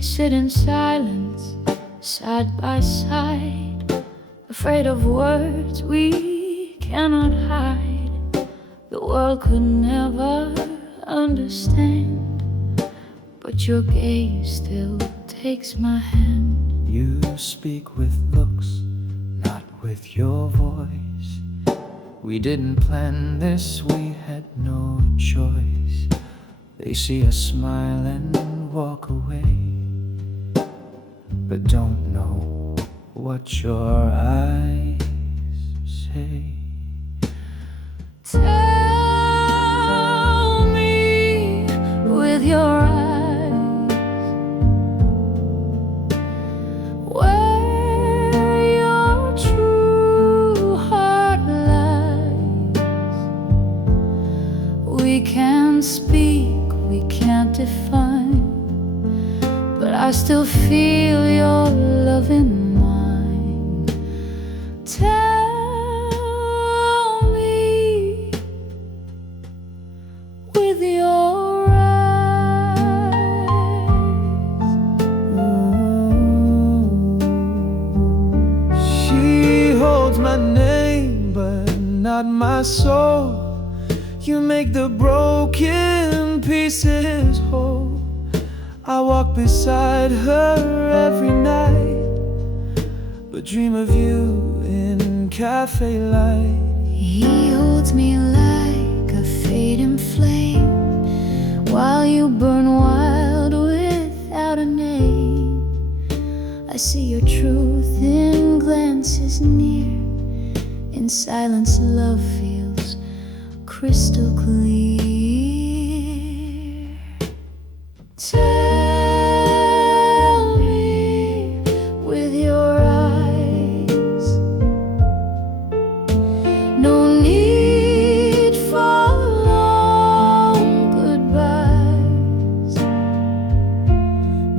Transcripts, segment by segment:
we sit in silence, side by side, afraid of words we cannot hide. The world could never understand, but your gaze still takes my hand. You speak with looks, not with your voice. We didn't plan this, we had no choice. They see us smile and walk away, but don't know what your eyes say. Tell me with your eyes where your true heart lies. We can't speak, we can't define, but I still feel your love in mine. Tell me with your eyes. She holds my name, but not my soul. You make the broken pieces whole. I walk beside her every night, but dream of you in cafe light. He holds me like a fading flame, while you burn wild without a name. I see your truth in glances near. In silence love feels crystal clear. Tell me with your eyes, no need for long goodbyes.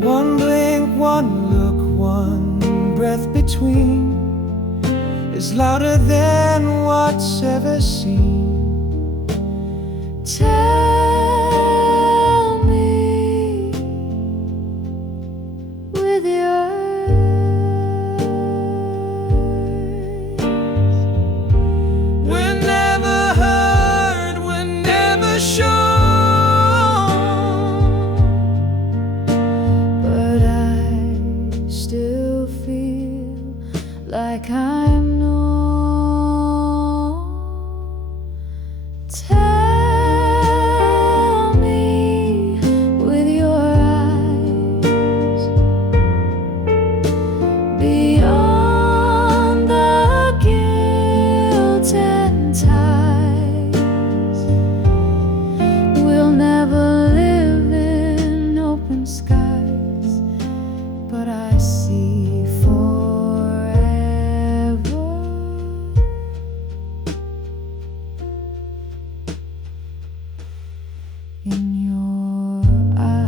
One blink, one look, one breath between is louder than what's ever seen. Tell me with your eyes. We're never heard, we're never shown, But I still feel like I'm known. Tell me with your eyes, beyond the guilt and ties. We'll never live in open skies, but I see forever in your eyes.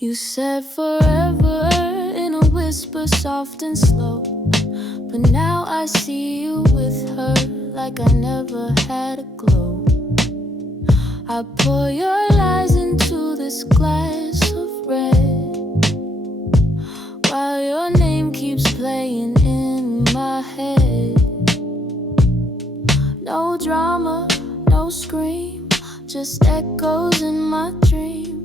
You said forever in a whisper, soft and slow, but now I see you with her like I never had a glow. I pour your lies into this glass of red, while your name keeps playing in my head. No drama, no scream, just echoes in my dream.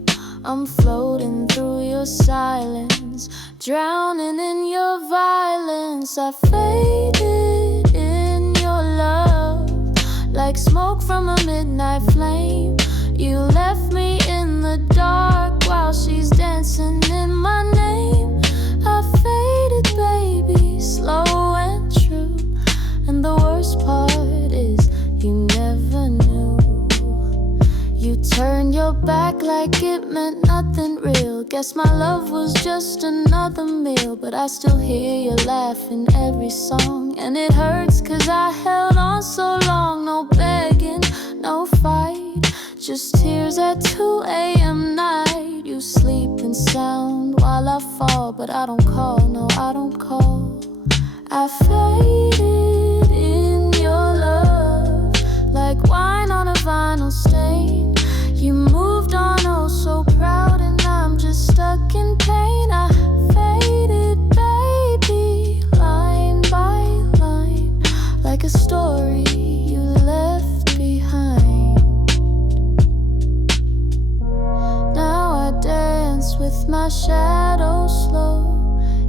I'm floating through your silence, drowning in your violence. I faded in your love, like smoke from a midnight flame. You left me in the dark while she's dancing in my name. I faded, baby, slow and true, and the worst part is you never knew. You Guess my love was just another meal, but I still hear you laugh in every song. And it hurts cause I held on so long. No begging, no fight, just tears at 2 a.m. night. You sleeping sound while I fall, but I don't call, no I don't call. I faded in your love, like wine on a vinyl stain. You moved on oh so proud, and I'm just stuck in pain. I faded, baby, line by line, like a story you left behind. Now I dance with my shadow slow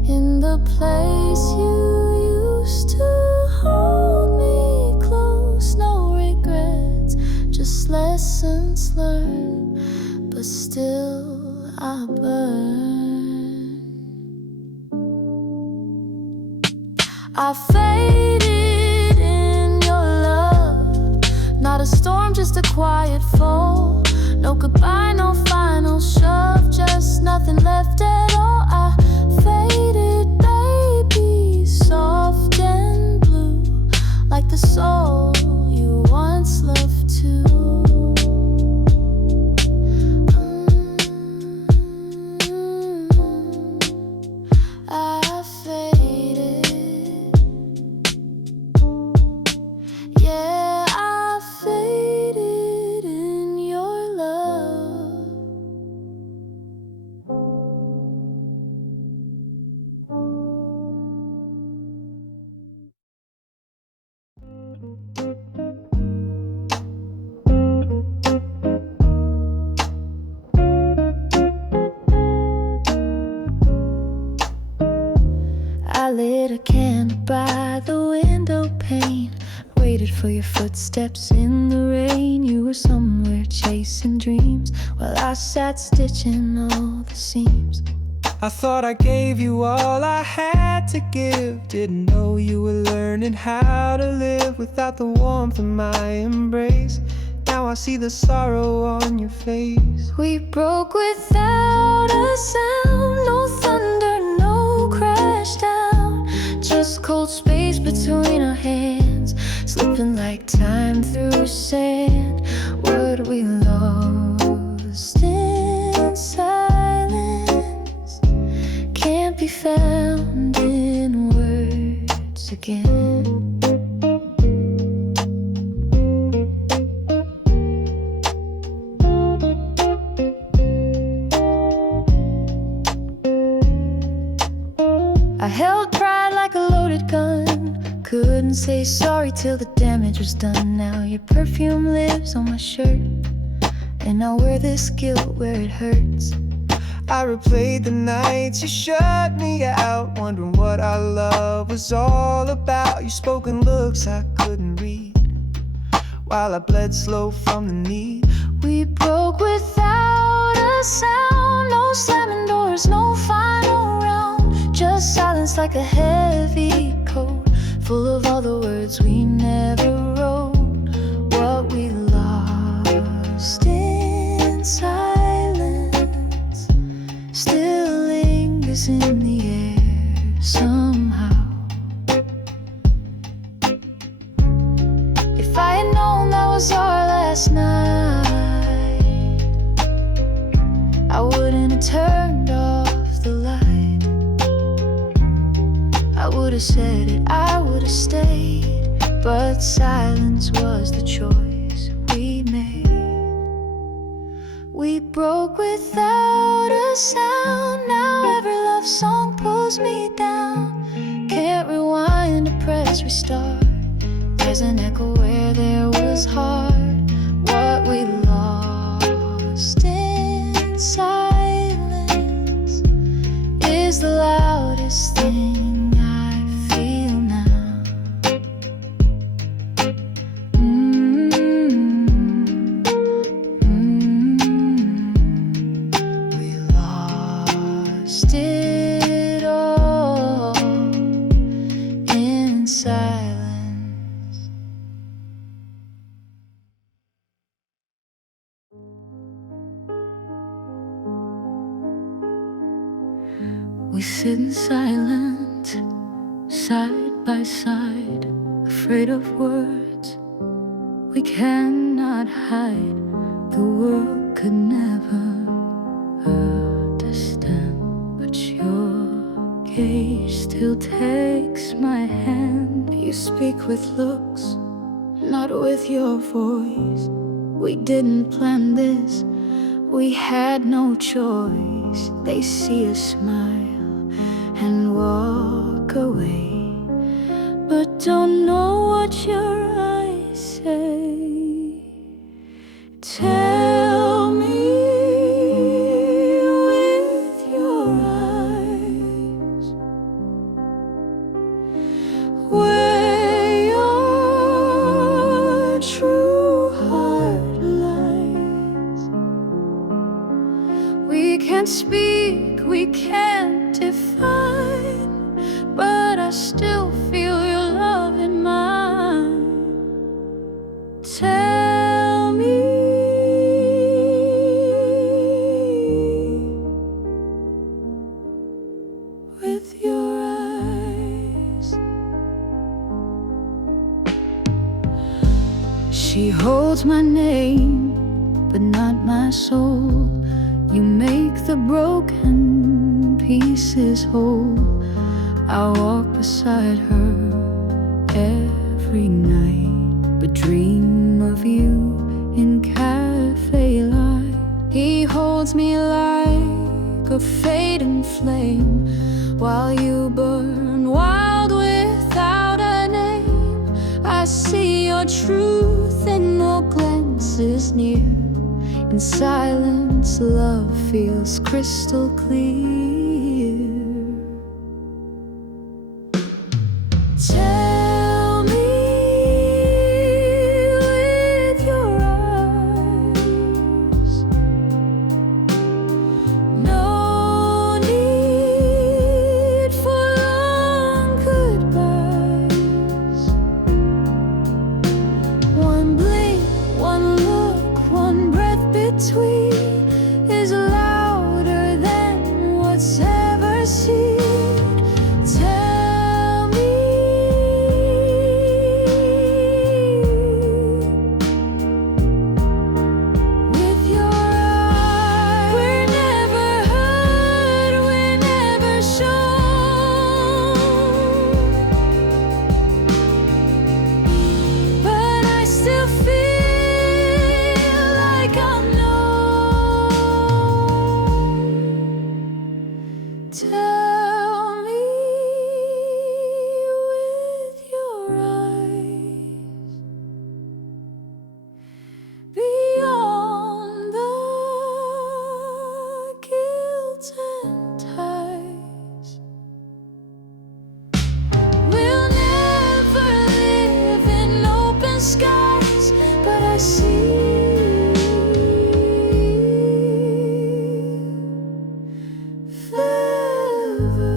in the place you used to hold me close. No regrets, just lessons learned, but still I burn. I faded in your love, not a storm, just a quiet fall. No goodbye, no final shove, just nothing left at all. I faded, baby, soft and blue, like the soul you once loved too. I faded, yeah, I faded in your love. I lit a candle by the window pane, waited for your footsteps in the rain. You were somewhere chasing dreams, while I sat stitching all the seams. I thought I gave you all I had to give. Didn't know you were learning how to live without the warmth of my embrace. Now I see the sorrow on your face. We broke without a sound, no thunder, no crash down, just cold space between our hands, slipping like time through sand. What we lost in silence can't be found in words again. I held pride like a loaded gun, couldn't say sorry till the damage was done. Now your perfume lives on my shirt, and I wear this guilt where it hurts. I replayed the nights you shut me out, wondering what our love was all about. Your spoken looks I couldn't read, while I bled slow from the need. We broke without a sound, no slamming doors, no final round, just silence like a heavy coat, full of all the words we never wrote. What we lost in silence still lingers in the air somehow. If I had known that was our last night, I wouldn't have turned off the light. I would have said it, I would have stayed, but silence was the choice we made. We broke without a sound, now every love song pulls me down. Can't rewind or press restart, there's an echo where there was heart. What we lost in silence is the loudest thing I feel now. We lost it all in silence. sitting silent, side by side, afraid of words we cannot hide. The world could never understand, but your gaze still takes my hand. You speak with looks, not with your voice. We didn't plan this, we had no choice. They see us smile and walk away, but don't know what your eyes say. Tell me with your eyes where your true heart lies. We can't speak, we can't define, but I still feel your love in mine. Tell me with your eyes. She holds my name, but not my soul. You make the broken pieces whole. I walk beside her every night, but dream of you in cafe light. He holds me like a fading flame, while you burn wild without a name. I see your truth in no glances near. In silence, love feels crystal clear. Tell me with your eyes, no need for long goodbyes. One blink, one look, one breath between is louder than what's ever seen. Tell me with your eyes. We're never heard, we're never shown, but I still feel like I'm known. Tell me with your eyes, beyond the guilt and ties. We'll never live in open skies, but I see forever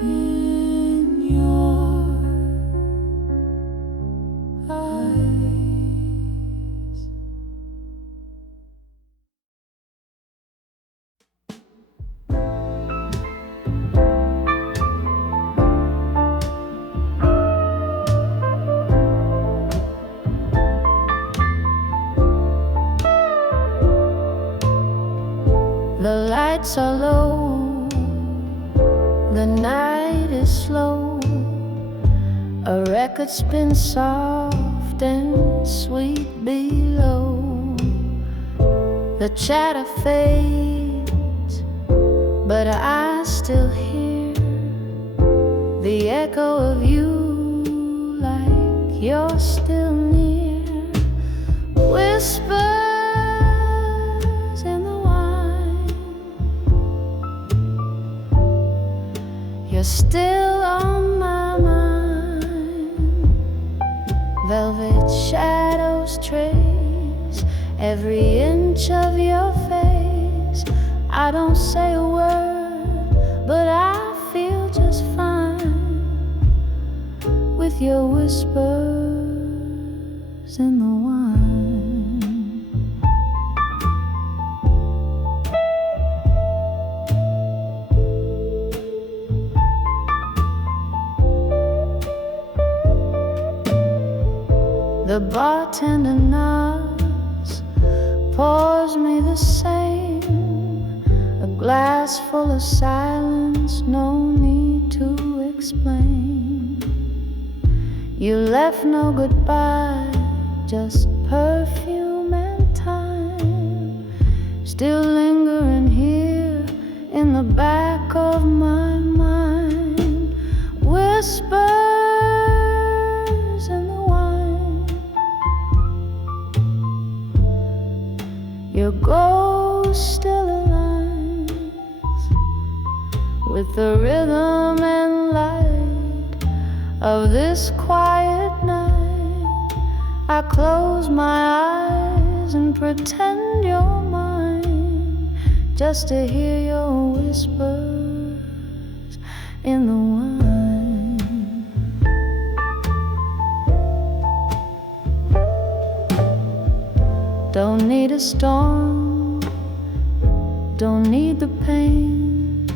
in your eyes. The lights are low, the night is slow. A record spins soft and sweet below. The chatter fades, but I still hear the echo of you, like you're still near. Whispers in the wine, you're still on my mind. Velvet shadows trace every inch of your face. I don't say a word, but I feel just fine with your whispers in the wine. The bartender nods, pours me the same. A glass full of silence, no need to explain. You left no goodbye, just perfume and time, still lingering here in the back of my mind. Whispers in the wine, your ghost still aligns with the rhythm and light of this quiet night. I close my eyes and pretend you're mine, just to hear your whispers in the wine. Don't need a storm, don't need the pain,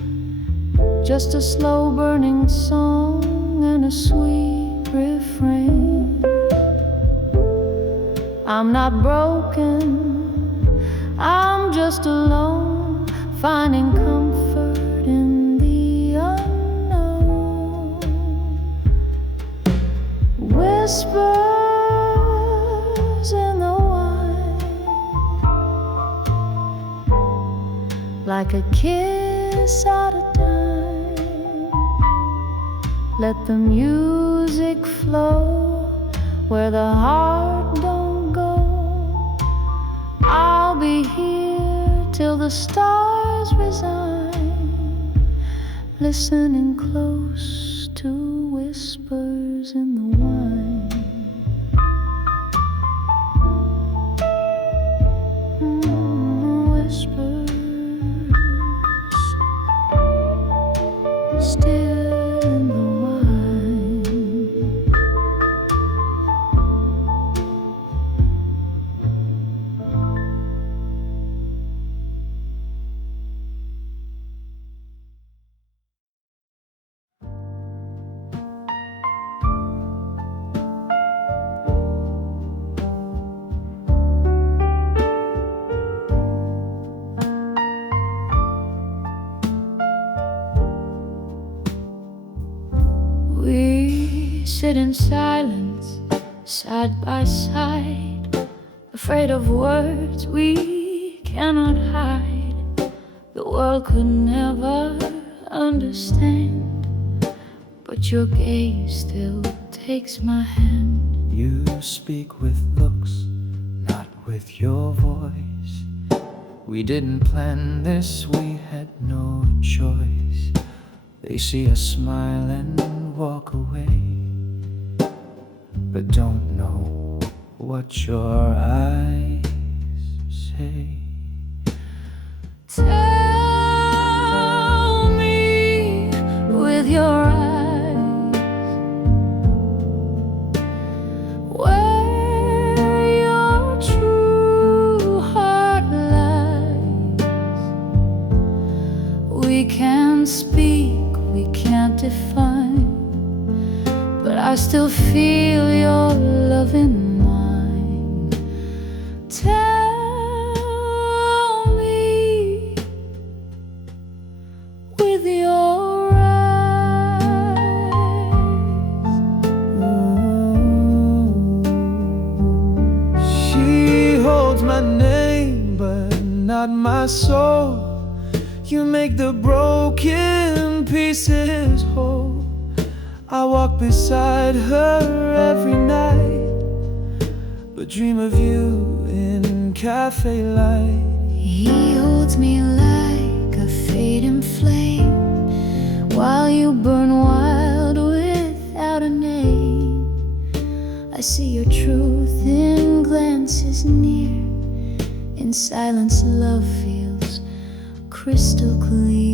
just a slow burning song and a sweet refrain. I'm not broken, I'm just alone, finding comfort in the unknown. Whispers in the wine, like a kiss out of time. Let the music flow where the heart don't go. I'll be here till the stars resign, listening close to whispers in the wine. Whispers still in the wine. We sit in silence, side by side, afraid of words we cannot hide. The world could never understand, but your gaze still takes my hand. You speak with looks, not with your voice. We didn't plan this, we had no choice. They see us smile and walk away, but don't know what your eyes say. Tell me with your eyes where your true heart lies. We can speak, we can't define, but I still feel your love in mine. Tell me with your eyes. She holds my name, but not my soul. You make the broken pieces whole. I walk beside her every night, but dream of you in café light. He holds me like a fading flame, while you burn wild without a name. I see your truth in glances near. In silence, love feels crystal clear.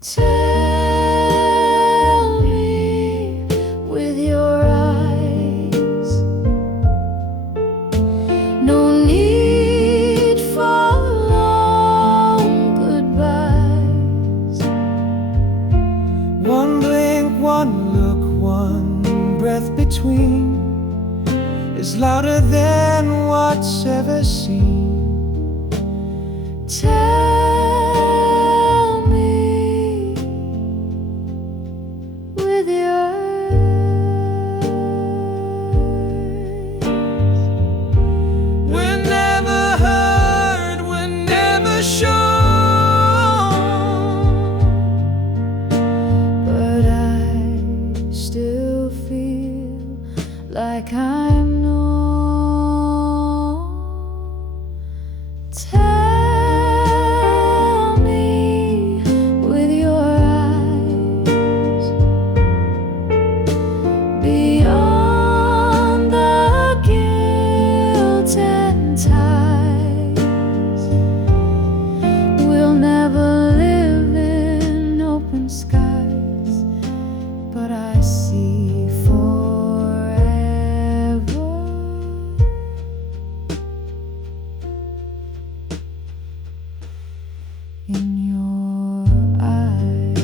Tell me with your eyes, no need for long goodbyes. One blink, one look, one breath Tell me with your eyes. We're never heard, we're never shown, But I still feel like I'm known. Tell me with your eyes, beyond the guilt and ties. We'll never live in open skies, but I see forever in your eyes.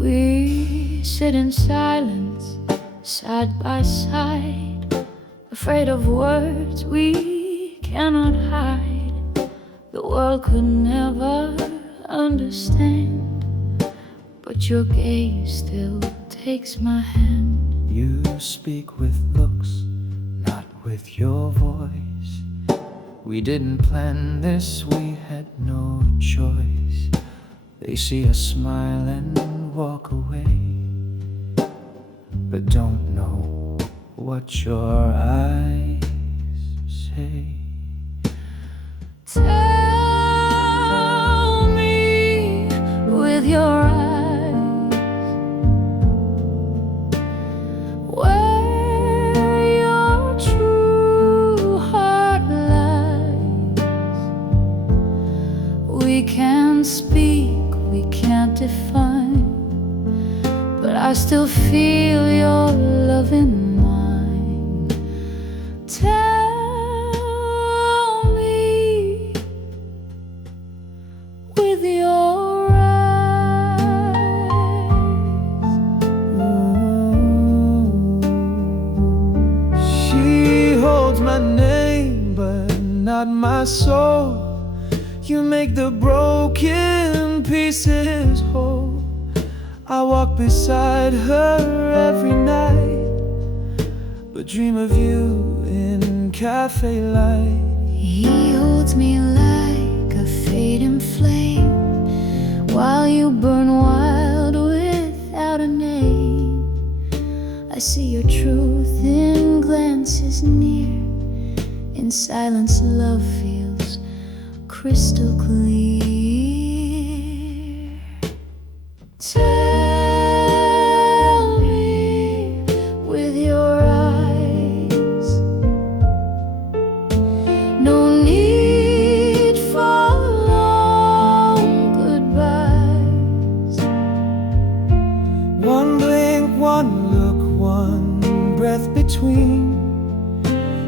We sit in silence, side by side, afraid of words we cannot hide. The world could never understand, but your gaze still takes my hand. You speak with looks, not with your voice. We didn't plan this, we had no choice. They see us smile and walk away, but don't know what your eyes say. Tell me with your eyes where your true heart lies. We can't speak, we can't define, but I still feel your love in mine. Tell me with your eyes. She holds my name, but not my soul. You make the broken pieces whole. I walk beside her every night, but dream of you in cafe light. He holds me like a fading flame, while you burn wild without a name. I see your truth in glances near. In silence, love feels crystal clear. Tell me with your eyes, no need for long goodbyes. One blink, one look, one breath between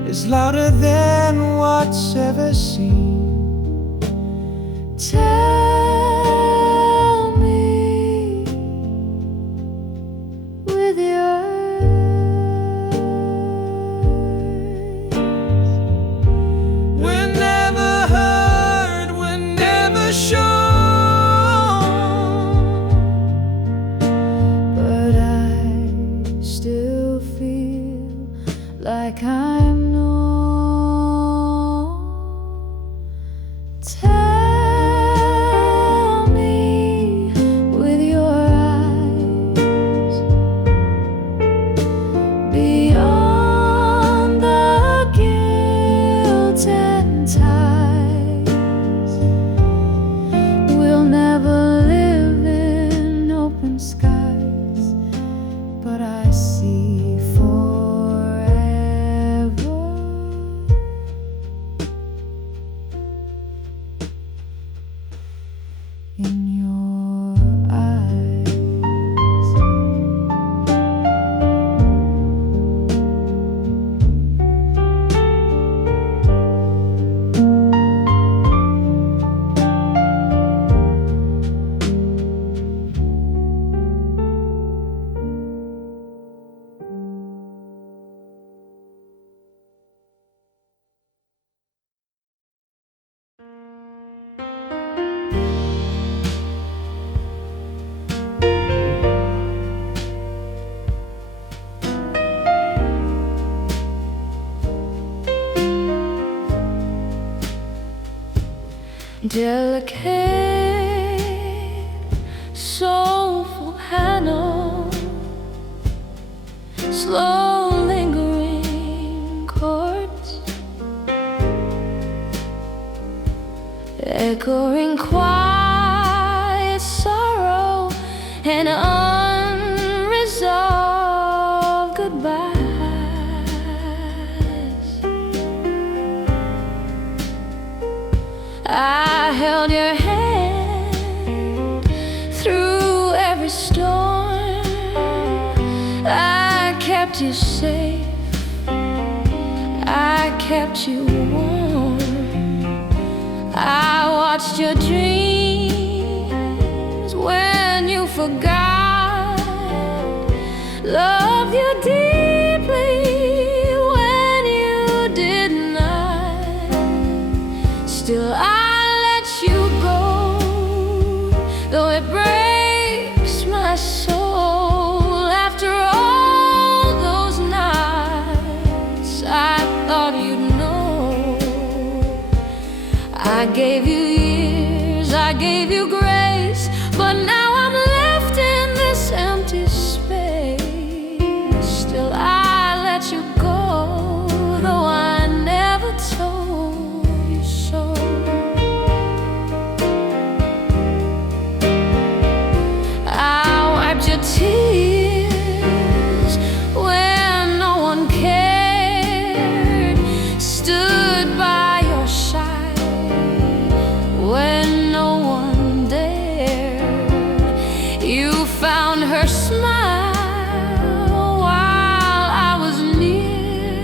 is louder than what's ever seen. Tell me with your eyes. We're never heard, we're never shown, But I still feel like I'm known. Tell me with your eyes, beyond the guilt and ties. We'll never live in open skies, delicate, soulful handle, slow lingering chords, echoing quiet sorrow and unresolved goodbyes. I held your hand through every storm. I kept you safe, I kept you warm. I watched your dreams when you forgot. Loved you deeply when you did not. Still I let you go, though it breaks my soul. After all those nights, I thought you'd know. I gave you years, I gave you grace, but now I'm left in this empty space. Still I let you go, though I never told you so. I wiped your tears when no one cared, stood by your side when no one dared. You found her smile while I was near,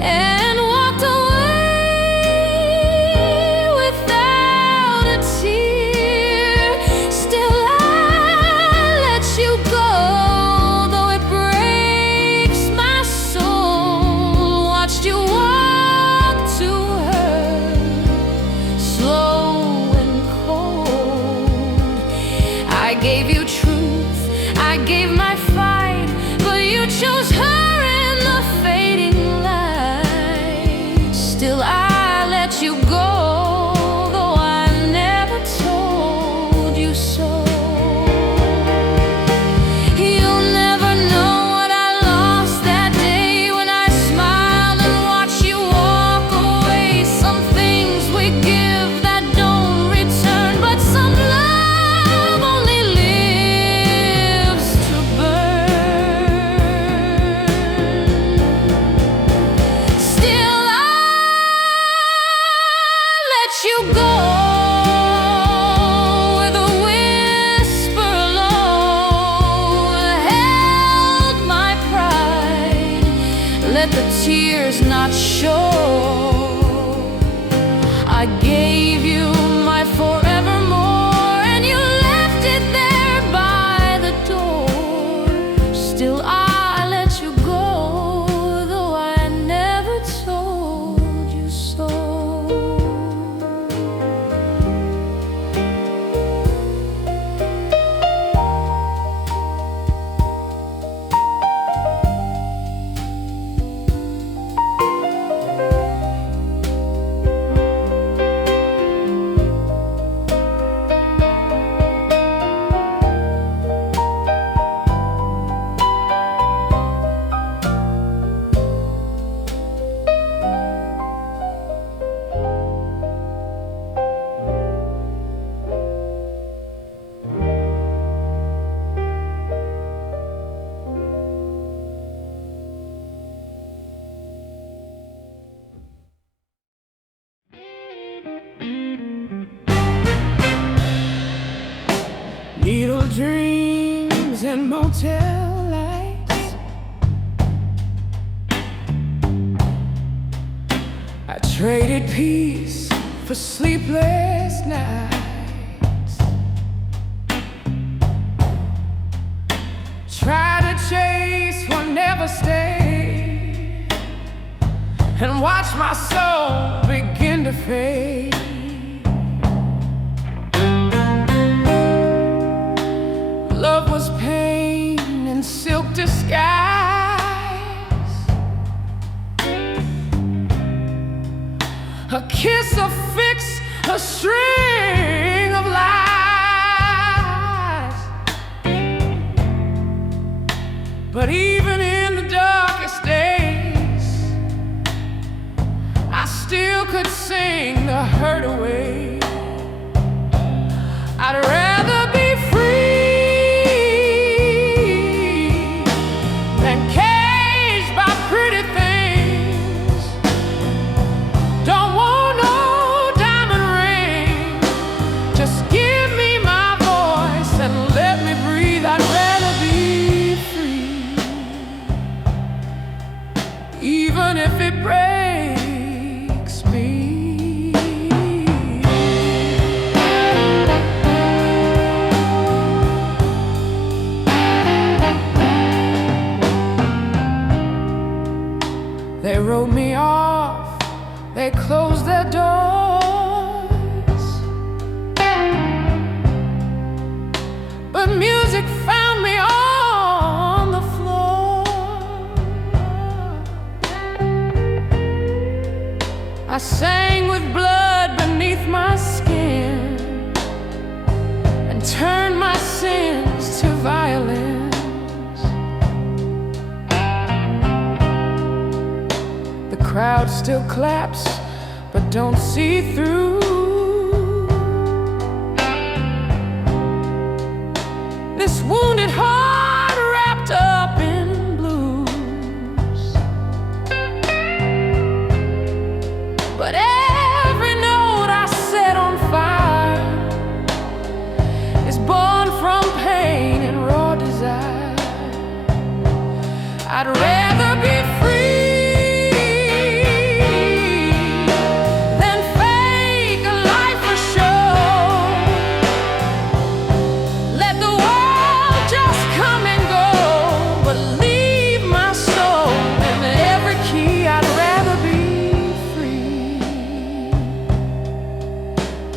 and walked away without a tear. Still I let you go, though it breaks my soul. Watched you walk to her, slow and cold. I gave you truth, I gave my fight, but you chose her in the fading light. Still I let you go, though I never told you so. You'll never know what I lost that day when I smiled and watched you walk away. Some things we give that don't return, but some love only lives to burn. Still I let you go with a whisper low, held my pride, let the tears not show. I gave you my forevermore, and you left it there by the door. Still I let you go, though I never told you so. Needle dreams and motel lights. I traded peace for sleepless nights. Try to chase what never stayed, and watch my soul begin to fade. Love was pain in silk disguise, a kiss, a fix, a a string of lies. But even in the darkest days, I still could sing the hurt away. I'd rather be free than caged by pretty things. Don't want no diamond ring, just give me my voice and let me breathe. I'd rather be free, even if it breaks me. They wrote me off, they closed their doors, but music found me on the floor. I sang with blood beneath my skin and turned my sins to violence. The crowd still claps, but don't see through. This wounded heart wrapped up in blues. But every note I set on fire is born from pain and raw desire. I'd rather be free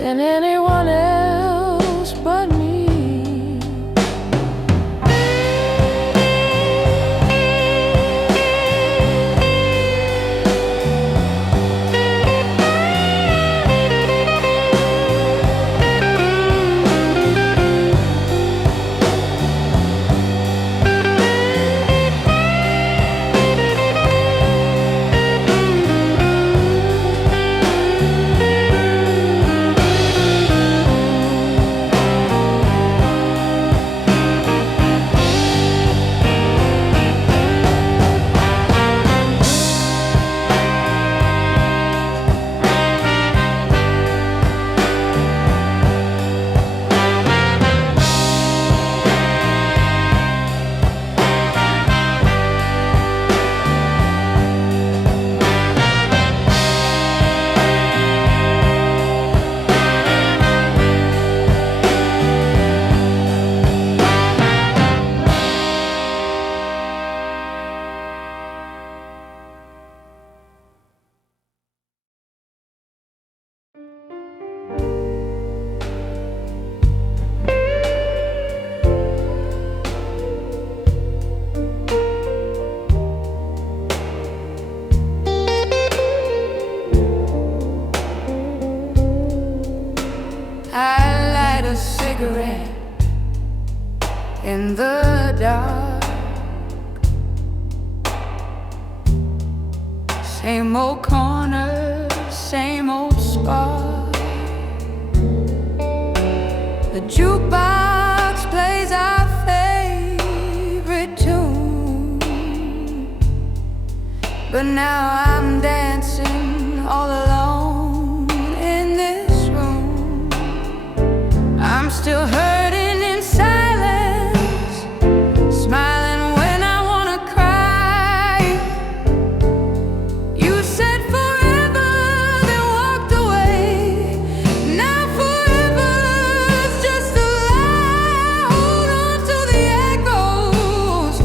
than anyone else but me. I light a cigarette in the dark. Same old corner, same old spot. The jukebox plays our favorite tune, but now I'm dancing all alone in this room. I'm still hurting in silence, smiling when I wanna cry. You said forever, then walked away. Now forever's just a lie. Hold on to the echoes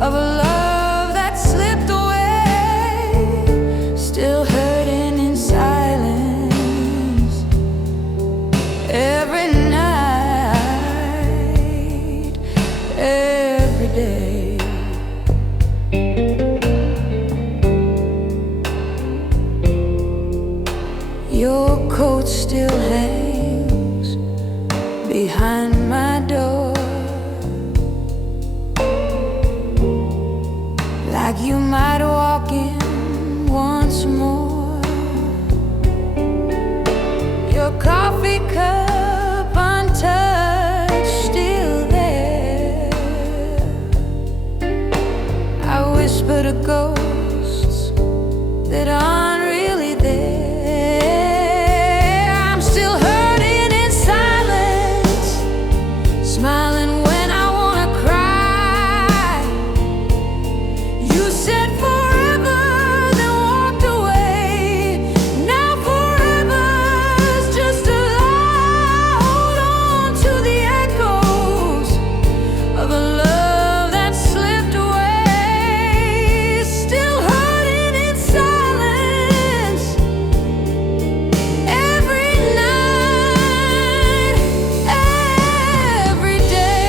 of a love that slipped away. Still hurting in silence every night, every day. Your coat still ghosts that aren't really there. I'm still hurting in silence, smiling when I wanna cry. You said forever, then walked away. Now forever's just a lie. Hold on to the echoes of a love that slipped away. Still hurting in silence every night, every day.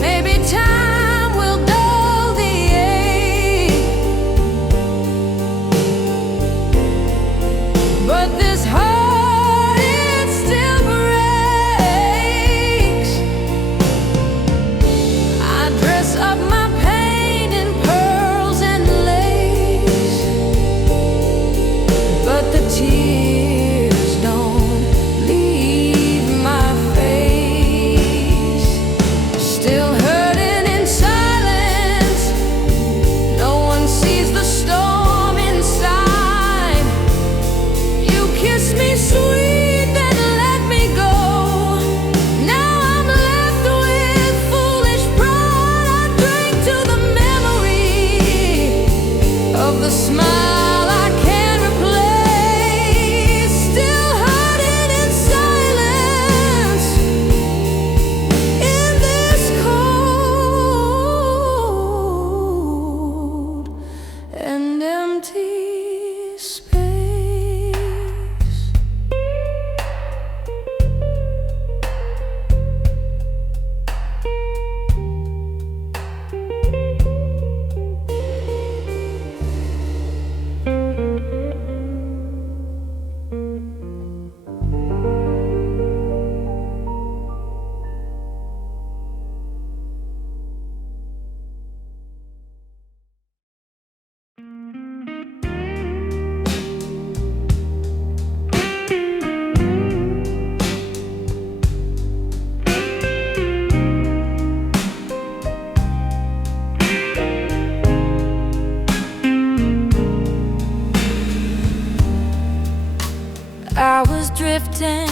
Maybe time will dull the ache, but this heart, it still breaks. I dress up my pain in pearls and lace, but the tears don't leave my face. Still hurting in silence, no one sees the storm inside. You kissed me sweet, then let me go. Now I'm left with foolish pride. I drink to the memory of the smile I can't replace. Still hurting in silence in this cold and empty space. I was drifting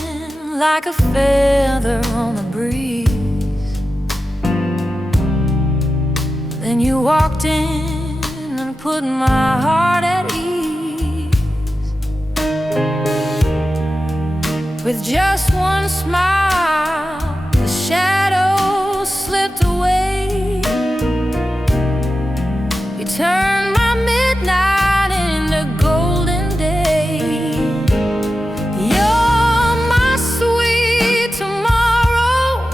like a feather on the breeze. Then you walked in and put my heart at ease. With just one smile, the shadows slipped away. You turned my midnight into golden day. You're my sweet tomorrow,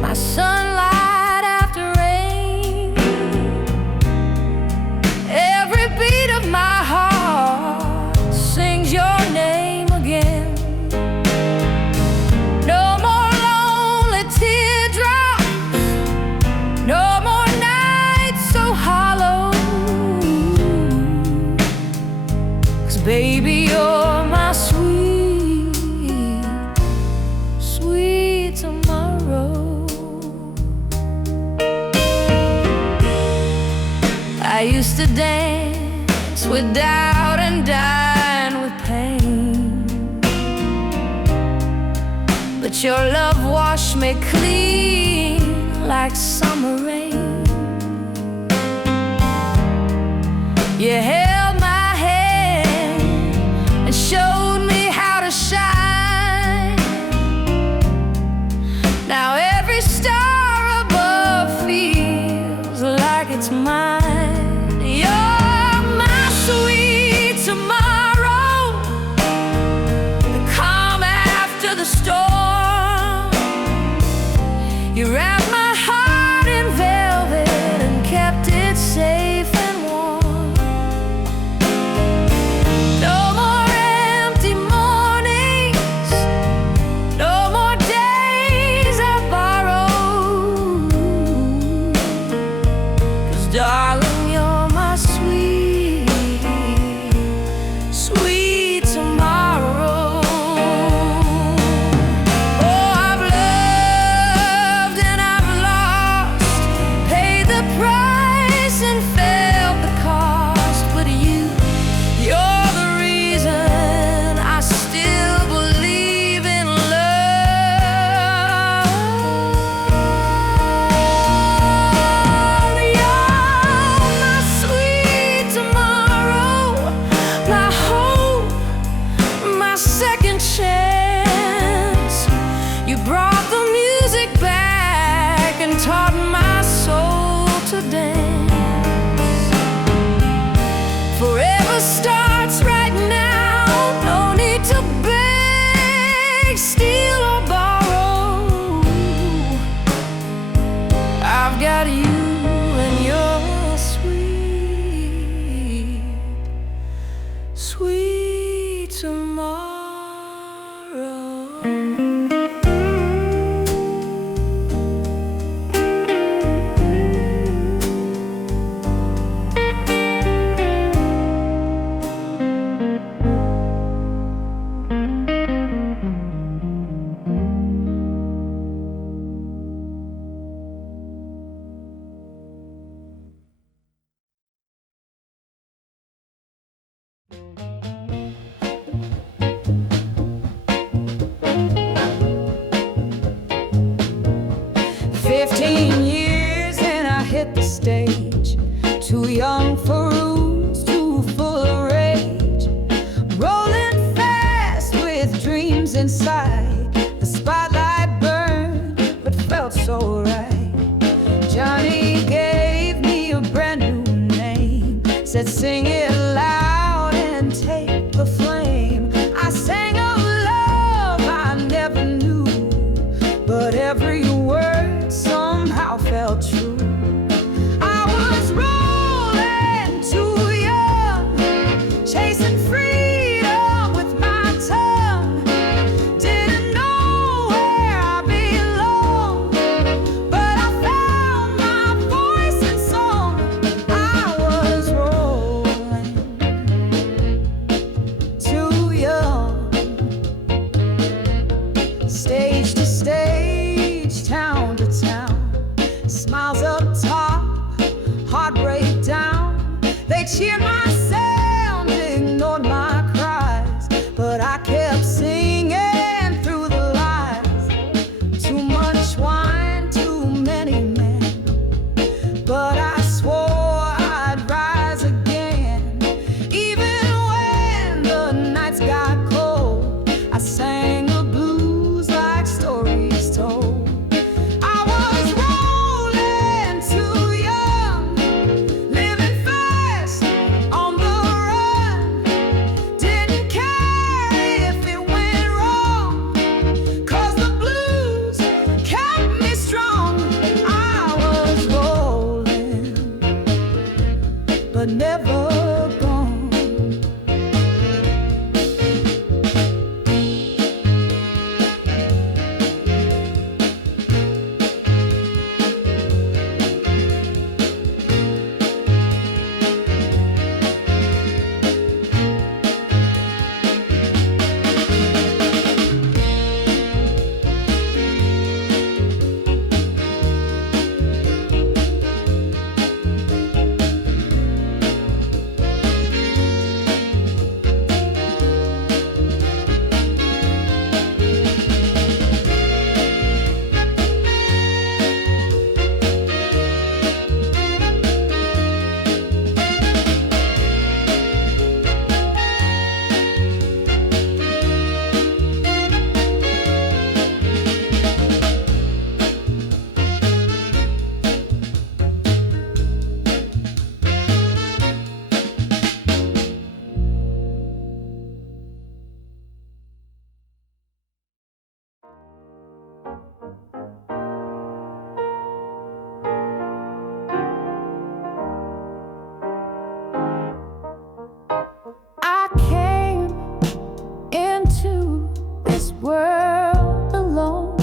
my sunlight after rain. Every beat of my heart sings your name again. No more lonely teardrops, no more nights so hollow. 'Cause baby, you're my sweet, sweet tomorrow. I used to dance with doubt and dine with pain, but your love washed me clean like summer rain. You held my hand and showed me how to shine. Now every star above feels like it's mine. You're my sweet tomorrow, the calm after the storm. You wrapped my heart in velvet and kept it safe and warm. Too young for roots, too full of rage, rolling fast with dreams inside. The spotlight burned, but felt so right. Johnny gave me a brand new name, said sing it loud and take the flame. I sang of love I never knew, but every word somehow felt true. Cheered my sound, ignored my cries, but I kept singing through the lies. Too much wine, too many men, but I swore I'd rise again. Even when the nights got cold, I sang the blues like stories told. But never gone. World alone,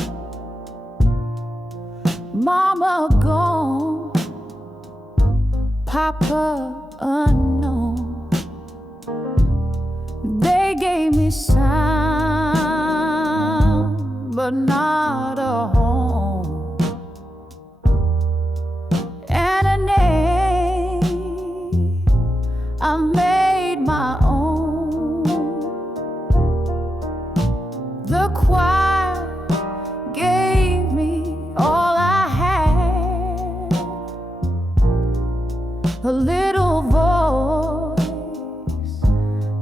Mama gone, Papa unknown. They gave me sound, but not a home, and a name I made my own. The choir gave me all I had, a little voice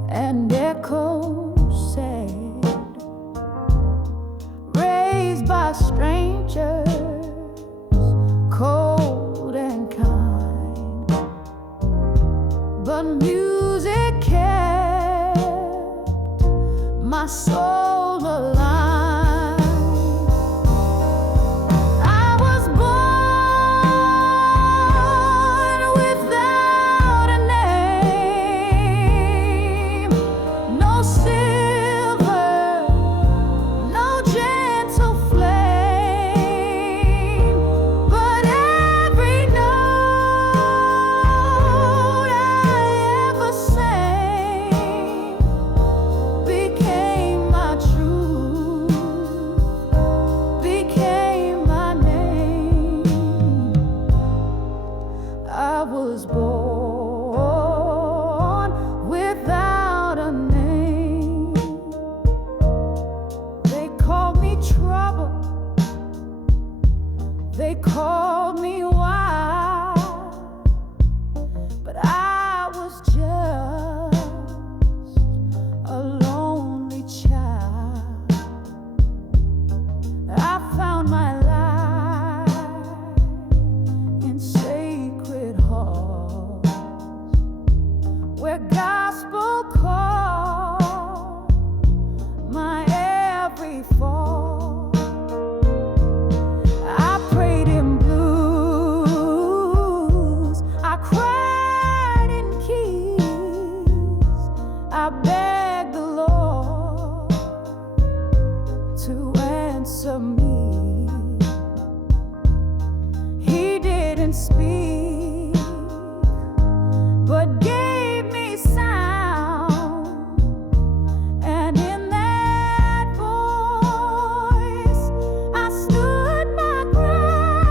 and echo said, raised by strangers, cold and kind, but music kept my soul alive. I was born without a name, no silver, no trouble. They called me wild, but I was just a lonely child. I found my life in sacred halls where gospel called my every fall. I prayed in blues, I cried in keys, I begged the Lord to answer me. He didn't speak, but gave me sound, and in that voice I stood my ground.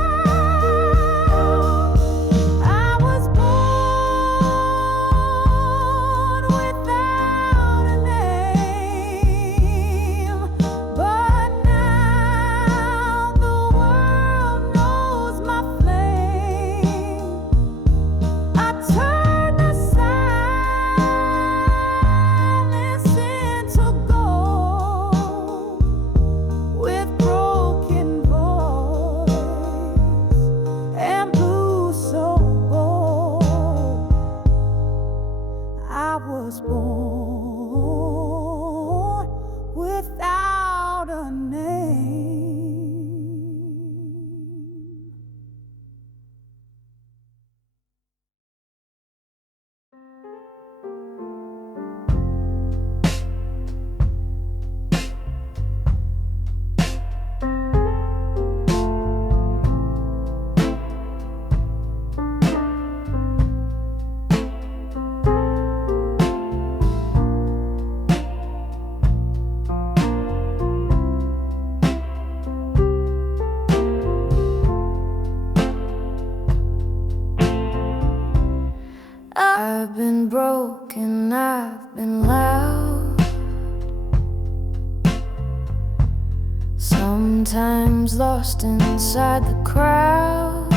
I was born without a name, but now the world knows my flame. I turned the silence into gold with broken voice and blue so bold. I was born without a name. I've been broken, I've been loud, sometimes lost inside the crowd.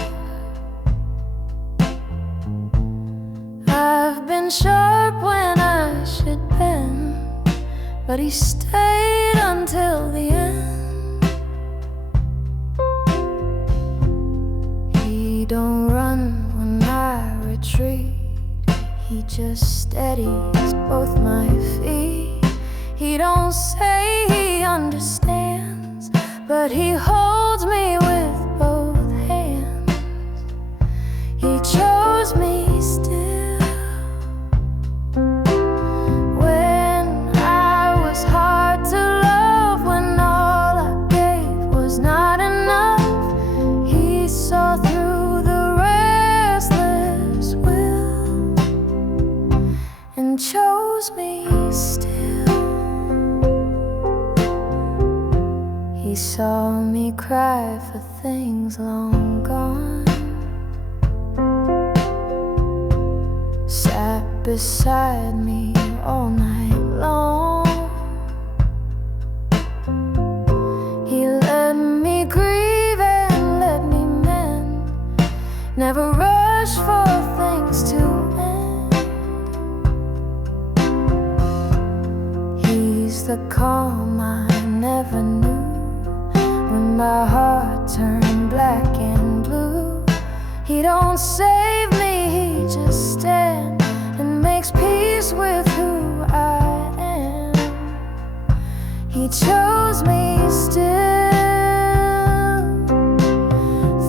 I've been sharp when I should bend, but he stayed until the end. He don't run when I retreat, he just steadies both my feet. He don't say he understands, but he holds me with both hands. He chose me still when I was hard to love, when all I gave was not enough. He saw through the restless will and chose me still. He saw me cry for things long gone, sat beside me all night long. He let me grieve and let me mend, never rush for things to end. He's the calm I never knew when my heart turned black and blue. He don't save me, he just stands and makes peace with who I am. He chose me still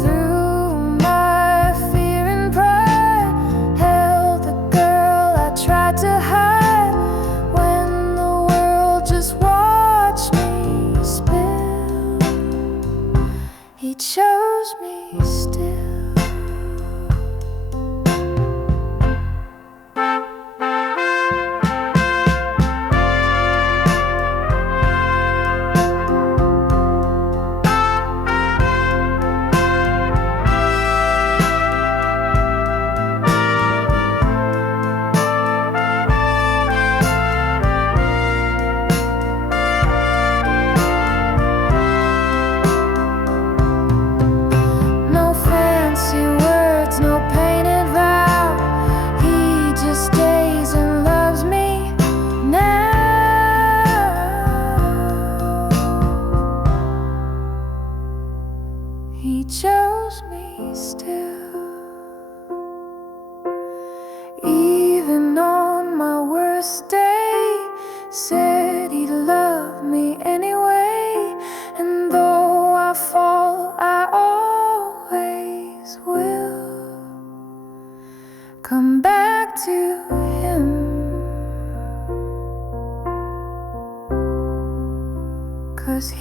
through my fear and pride, held the girl I tried to hide when the world just watched me spill. He chose me still.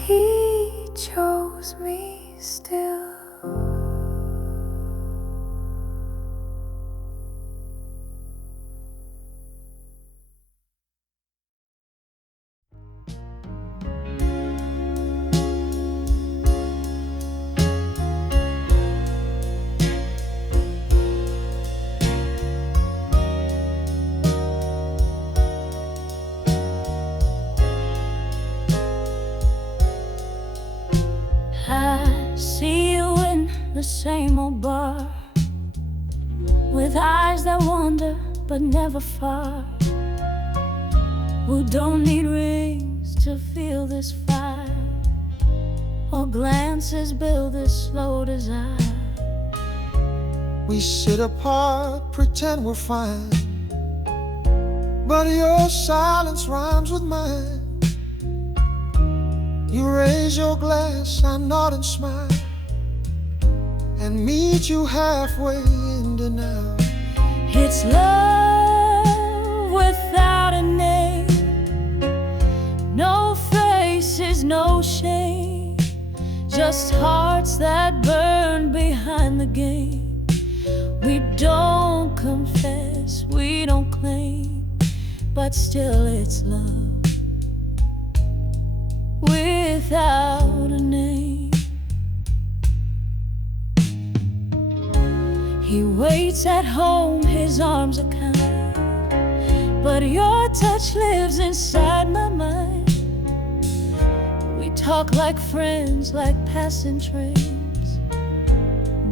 he chose me still. I see you in the same old bar, with eyes that wander but never far, who don't need rings to feel this fire, or glances build this slow desire. We sit apart, pretend we're fine, but your silence rhymes with mine. You raise your glass, I nod and smile, and meet you halfway in denial. It's love without a name, no faces, no shame, just hearts that burn behind the game. We don't confess, we don't claim, but still it's love without a name. He waits at home, his arms are kind, but your touch lives inside my mind. We talk like friends, like passing trains,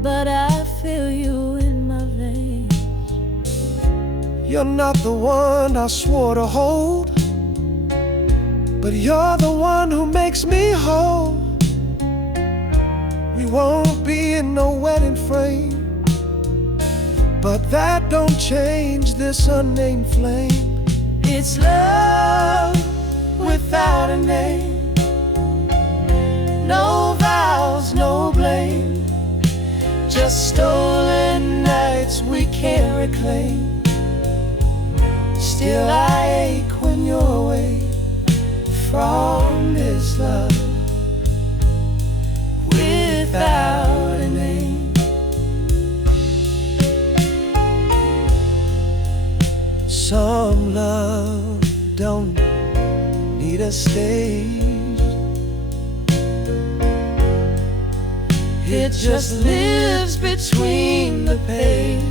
but I feel you in my veins. You're not the one I swore to hold, but you're the one who makes me whole. We won't be in no wedding frame, but that don't change this unnamed flame. It's love without a name, no vows, no blame, just stolen nights we can't reclaim. Still I ache when you're away from this love without a name. Some love don't need a stage, it just lives between the page.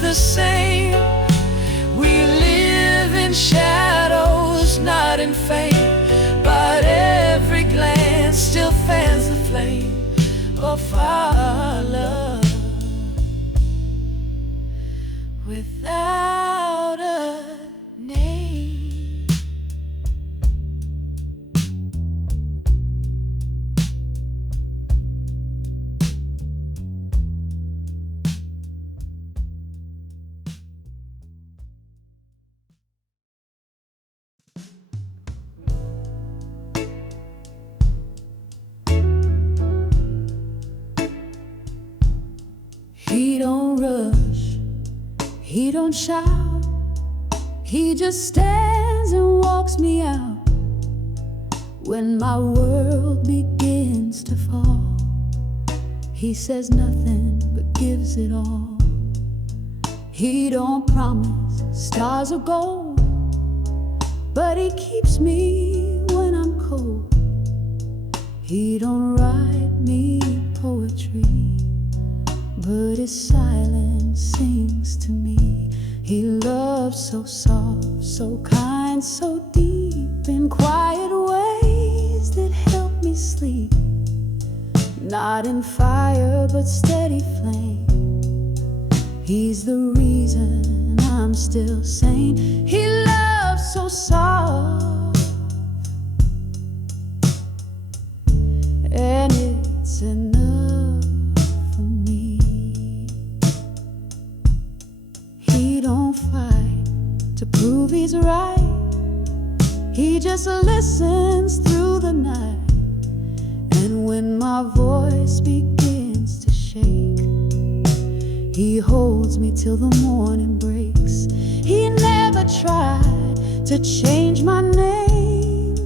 The same, we live in shadows, not in fame, but every glance still fans the flame of our love without a name. He don't rush, he don't shout, he just stands and walks me out. When my world begins to fall, he says nothing but gives it all. He don't promise stars of gold, but he keeps me when I'm cold. He don't write me poetry, but his silence sings to me. He loves so soft, so kind, so deep, in quiet ways that help me sleep. Not in fire, but steady flame. He's the reason I'm still sane. He loves so soft, and it's enough for me. He don't fight to prove he's right, he just listens through the night. And when my voice begins to shake, He holds me till the morning breaks. He never tried to change my name,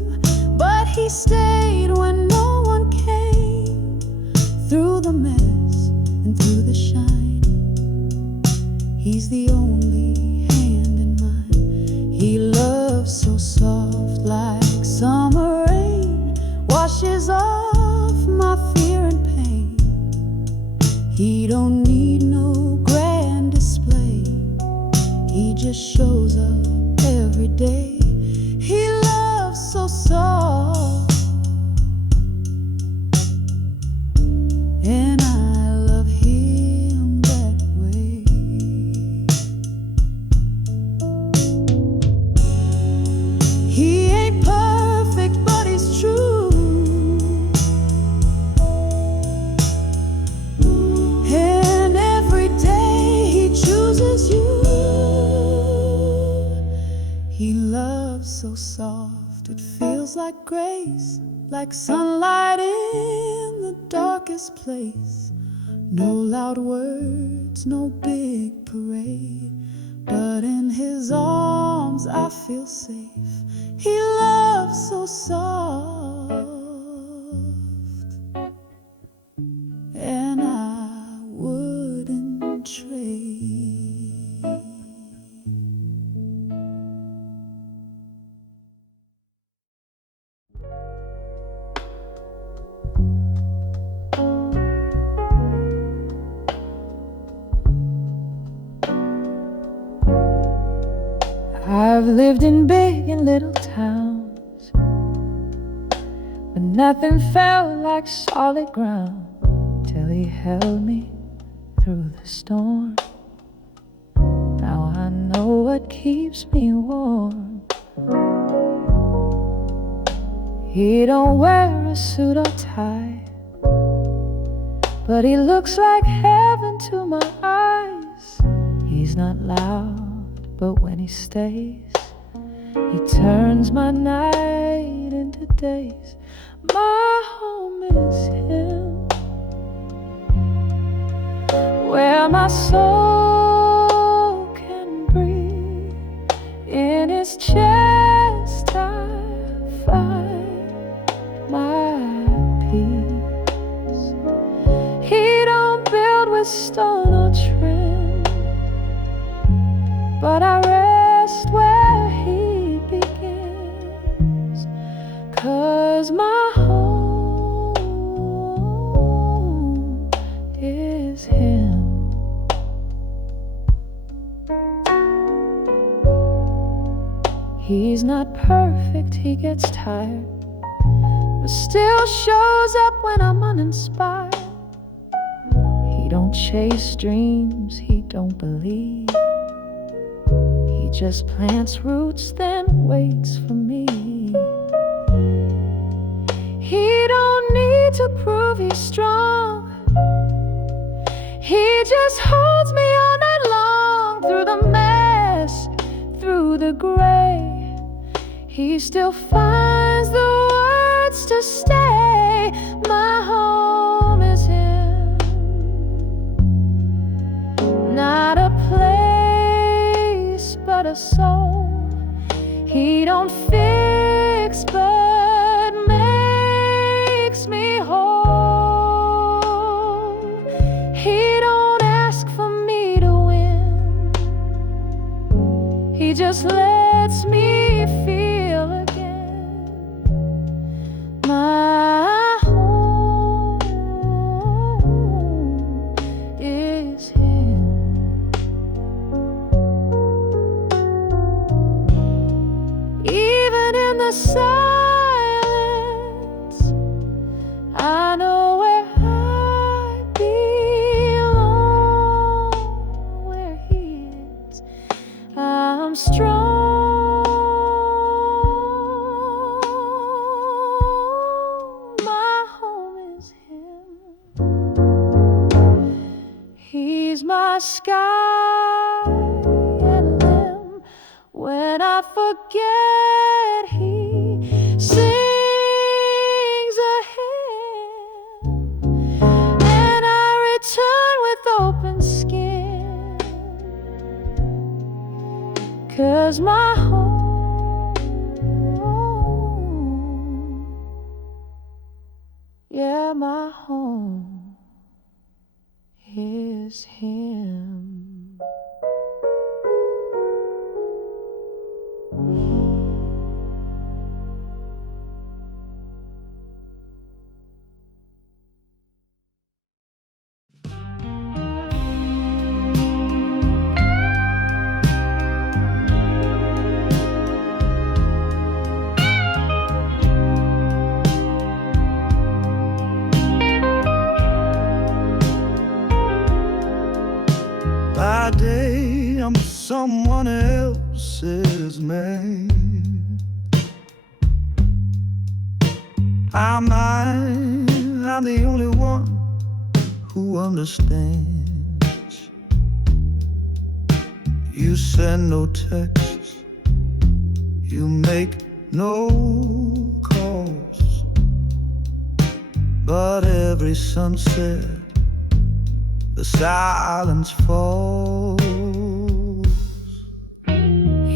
but he stayed when no one came. Through the mess and through the shine, he's the only hand in mine. He loves so soft, like summer rain washes off my fear and pain. He don't need no grand display, he just shows up every day. He loves so soft, and I love him that way. He ain't perfect, but he's true, and every day he chooses you. He loves so soft, it feels like grace, like sunlight in the darkest place. No loud words, no big parade, but in his arms I feel safe. He loves so soft, and I wouldn't trade. I've lived in big and little towns, but nothing felt like solid ground till he held me through the storm. Now I know what keeps me warm. He don't wear a suit or tie, but he looks like heaven to my eyes. He's not loud, but when he stays, he turns my night into days. My home is him, where my soul can breathe. In his chest I find my peace. He don't build with stone or trim, but I rest where he begins. 'Cause my home is him. He's not perfect, he gets tired, but still shows up when I'm uninspired. He don't chase dreams he don't believe, he just plants roots then waits for me. He don't need to prove he's strong, he just holds me all night long. Through the mess, through the gray, he still finds the words to stay. My home is him, not a place but a soul. He don't fix but makes me whole. He don't ask for me to win, he just lets me feel again. My home is him. Even in the silence, I know where I belong. Where he is, I'm strong. My home is him. He's my sky and limb. When I forget, he sings a hymn, and I return with open skin. 'cause my home, yeah, my home is him. By day, I'm someone else's man. I'm the only one who understands. You send no texts, you make no calls, but every sunset the silence falls.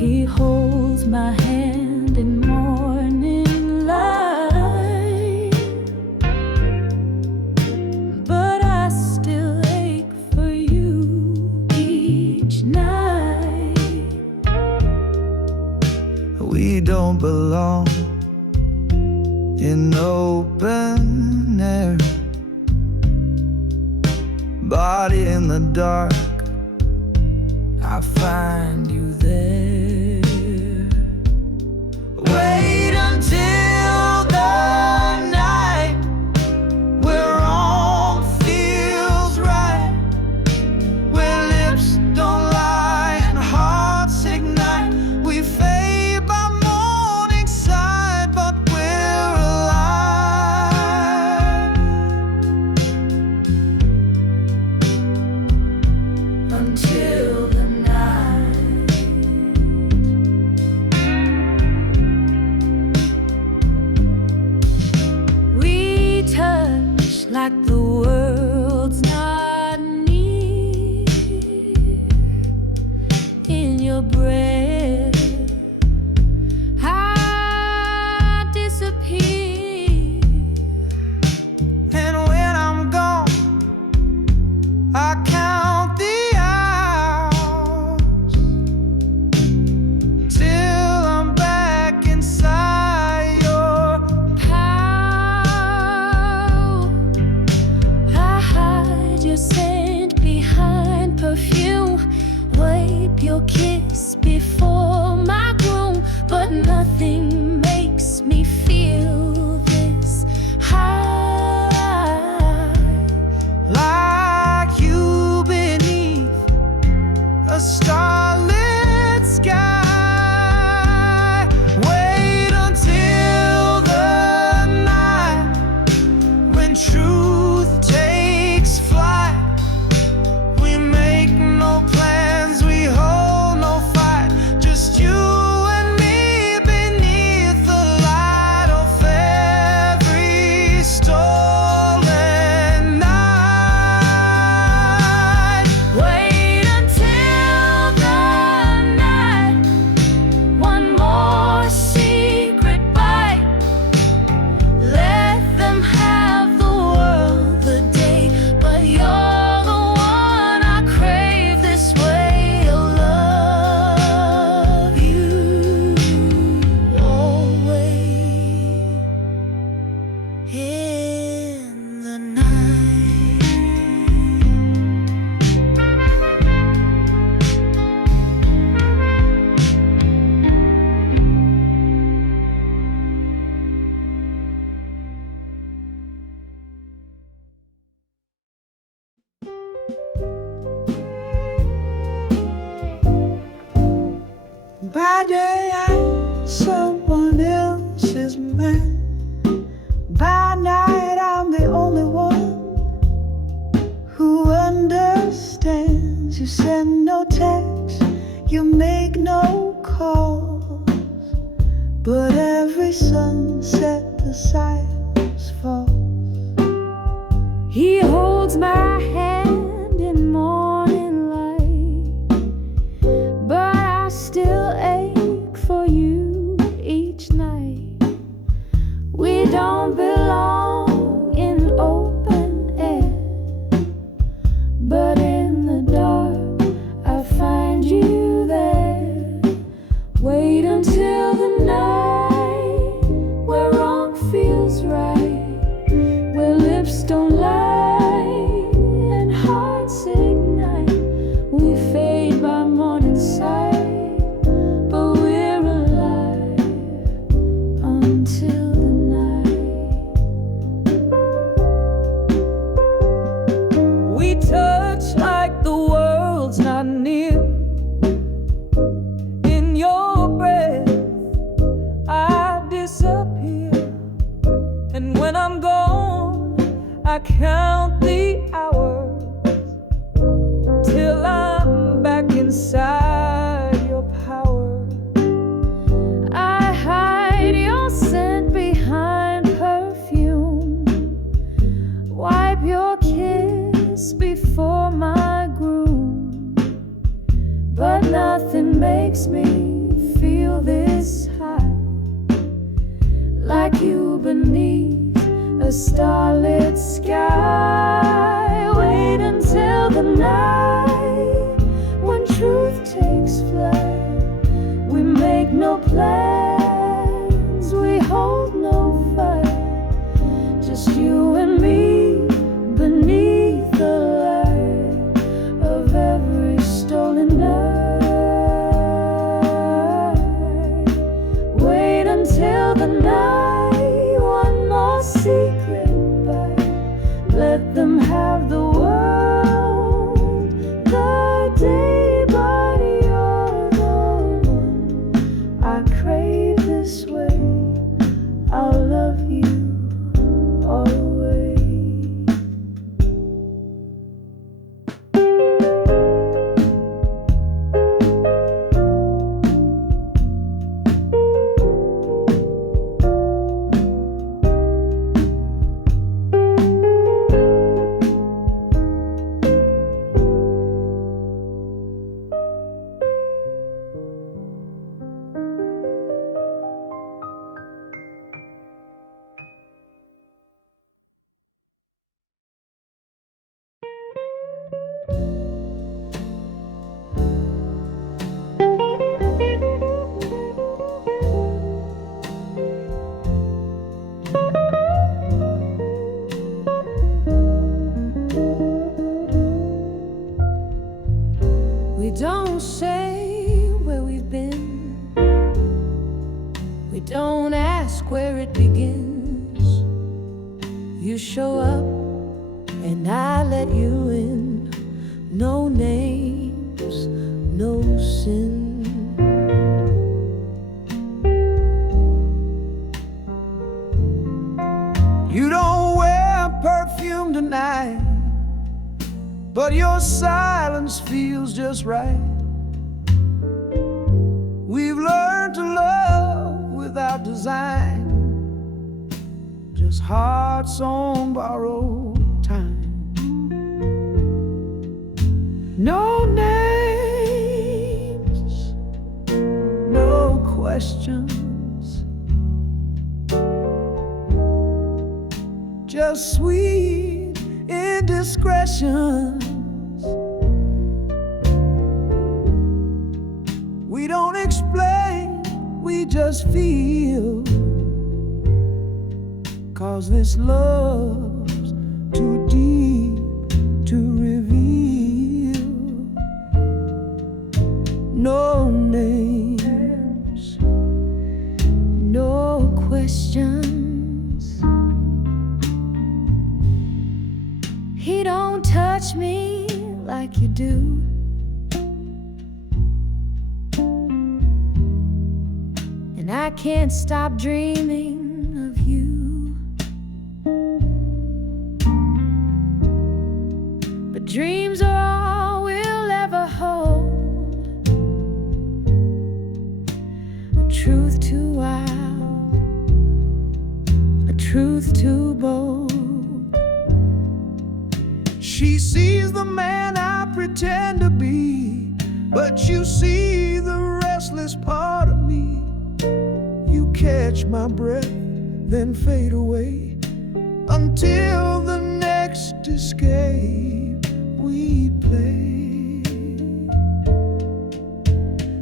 He holds my hand in morning light, but I still ache for you each night. We don't belong in open air, body in the dark, I find you there. Wait until the night where all feels right, where lips don't lie and hearts ignite. We fade by morning side, but we're alive. Until the night, we touch like the world's not near. In your breath, I disappear. and when I'm gone, I count the hours till I'm back inside your How I hide your scent behind perfume, wipe your kiss before my groom, but nothing makes me feel this high. like you beneath a starlit sky. Wait until the night when truth takes flight. We make no plans, we hold no fight, just you and me beneath the light of every stolen night. Wait until the night, one more secret bite. Let them have the world the day, but you're the one I crave this way. I'll love you always in the night. By day I'm someone else's man. By night I'm the only one who understands. You send no text, you make no calls, but every sunset the silence falls. He holds my hand in morning light, but I still but nothing makes me feel this high like you beneath a starlit sky. Wait until the night when truth takes flight. We make no plans, we hold no fight, just you and me beneath the light of every stolen night. Wait until the night, one more secret bite. Let them have the world, the day, but you're the one I crave this way. I'll love you always. We don't say where we've been, we don't ask where it begins. You show up and I let you in. No names, no sin. You don't wear perfume tonight, but your silence feels just right. We've learned to love without design, just hearts on borrowed time. No names, no questions, just sweet indiscretions. We don't explain, we just feel, 'cause this love's too deep to reveal. No names, no questions. He don't touch me like you do. And I can't stop dreaming of you. But dreams are all we'll ever hold. A truth too wild, a truth too bold. She sees the man I pretend to be, but you see the restless part of me. You catch my breath, then fade away, until the next escape we play.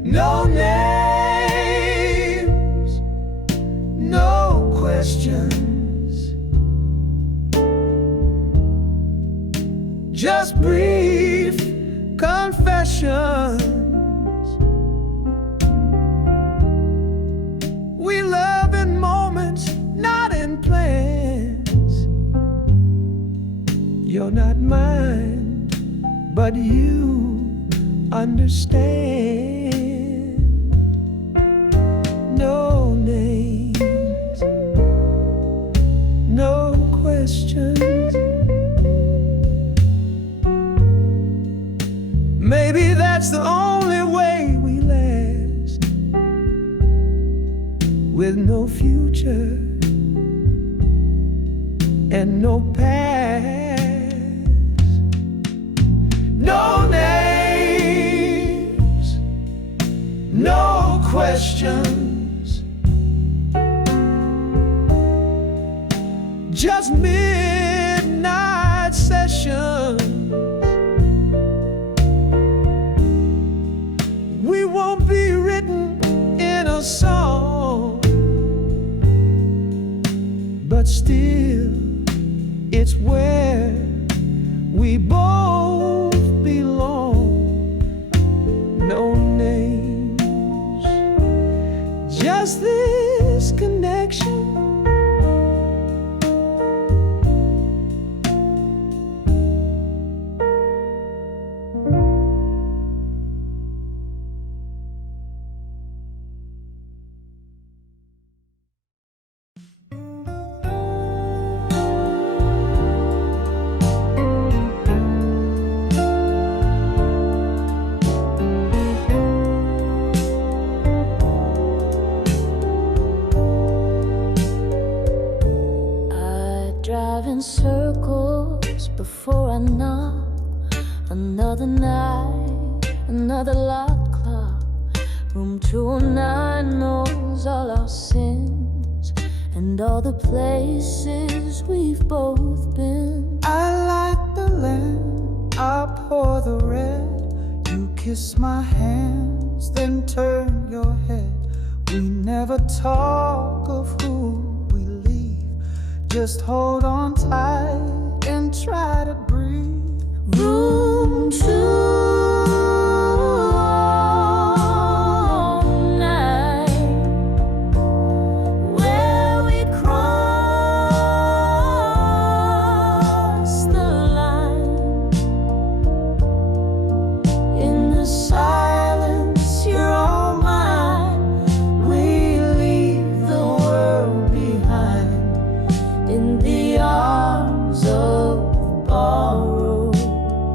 No names, no questions, just brief confessions. We love in moments, not in plans. You're not mine, but you understand. No names, no questions. Maybe that's the only way we last, with no future and no past. No names, sessions, just midnight sessions. We won't be written in a song, but still it's where we both belong. No names, just this connection. Drive in circles before I knock. Another night, another locked clock. Room 209 knows all our sins and all the places we've both been. I light the lamp, I pour the red. You kiss my hands, then turn your head. We never talk of who we leave. Just hold on tight and try to breathe. Room 209, where we cross the line. In the silence, you're all mine. We leave the world behind in the arms of borrowed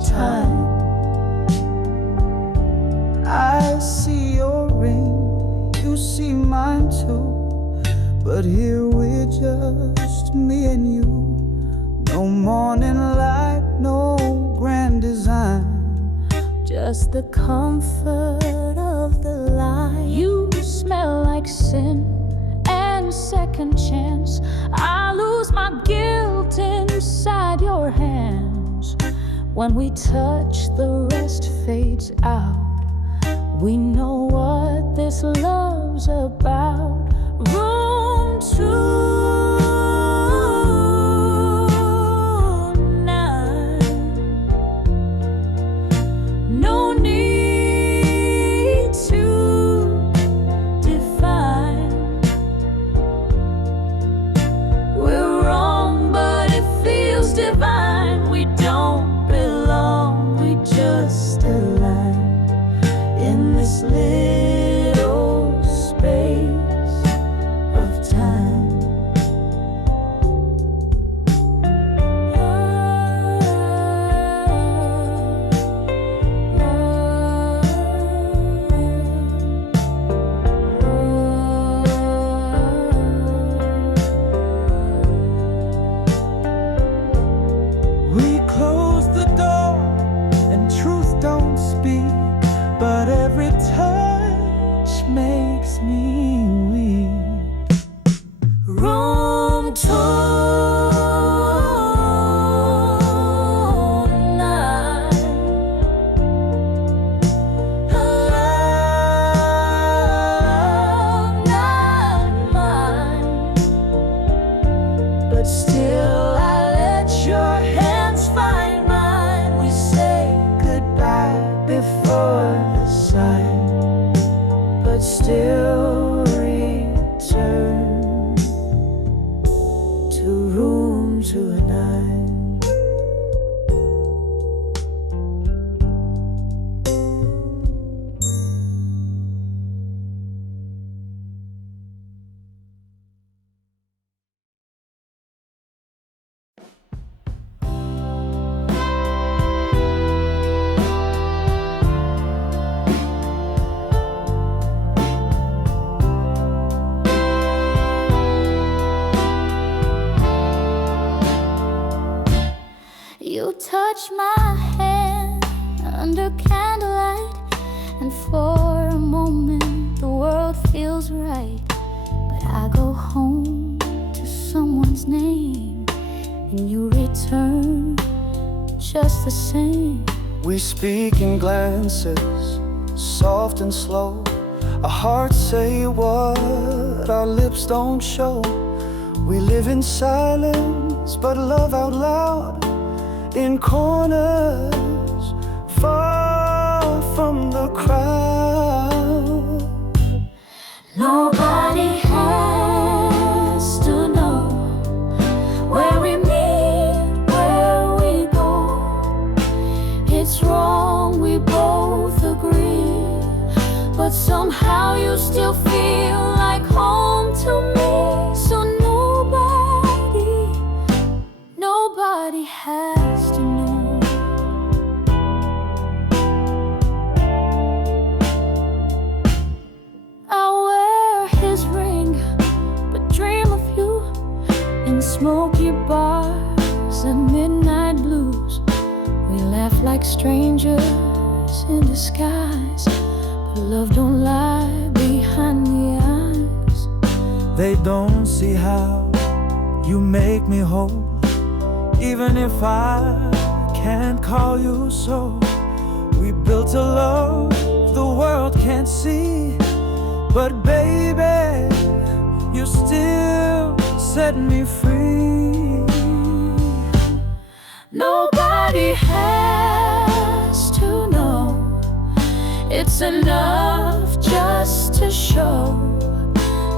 time. I see your ring, you see mine too, but here we're just me and you. No morning light, no grand design, Just the comfort of the light. You smell like sin and second chance. I lose my guilt inside your hands. When we touch, the rest fades out. We know what this love's about. Room 209. No need to define. We're wrong, but it feels divine. We don't belong, we just align in this little space of time. we close the door and truth don't speak, but every touch makes me weak. Room 209. Love not mine, but still I let your hands find mine. We say goodbye before the sign, but still return to room 209. feels right. But I go home to someone's name, and you return just the same. We speak in glances, soft and slow. Our hearts say what our lips don't show. We live in silence, but love out loud. In corners, far from the crowd. Nobody has to know where we meet, where we go. It's wrong, we both agree, but somehow you still feel like home to me. So nobody has to know. I wear his ring, but dream of you in smoky bars and midnight blues. We laugh like strangers in disguise, but love don't lie behind the eyes. They don't see how you make me whole, even if I can't call you so. We built a love the world can't see, but baby, you still set me free. Nobody has to know. It's enough just to show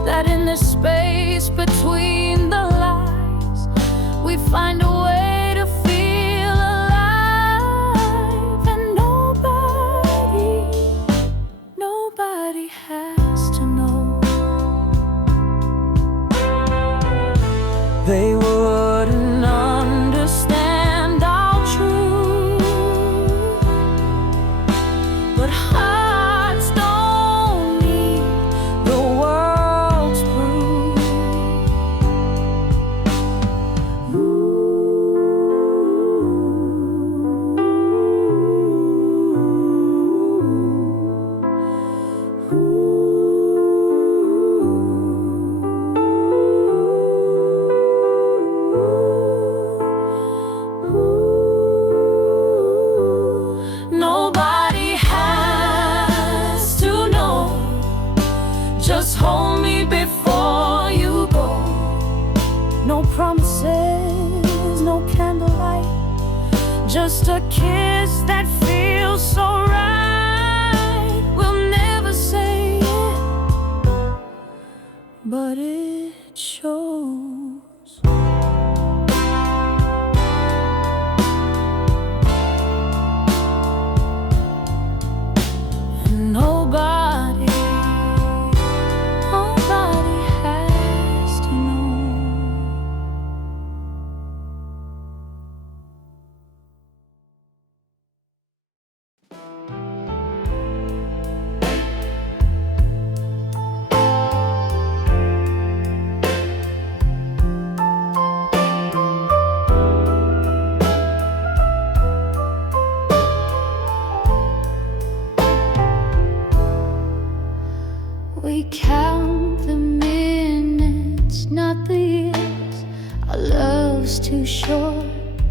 that in the space between the lines, we find a way to feel alive. And nobody has to know. They wouldn't understand our truth, but hearts don't need the world's proof. Nobody has to know. Just hold me before you go. No promises, no candlelight, just a kiss that feels so right. We'll never say it, but it shows. And nobody has to know. We count the minutes, not the years. Our love's too short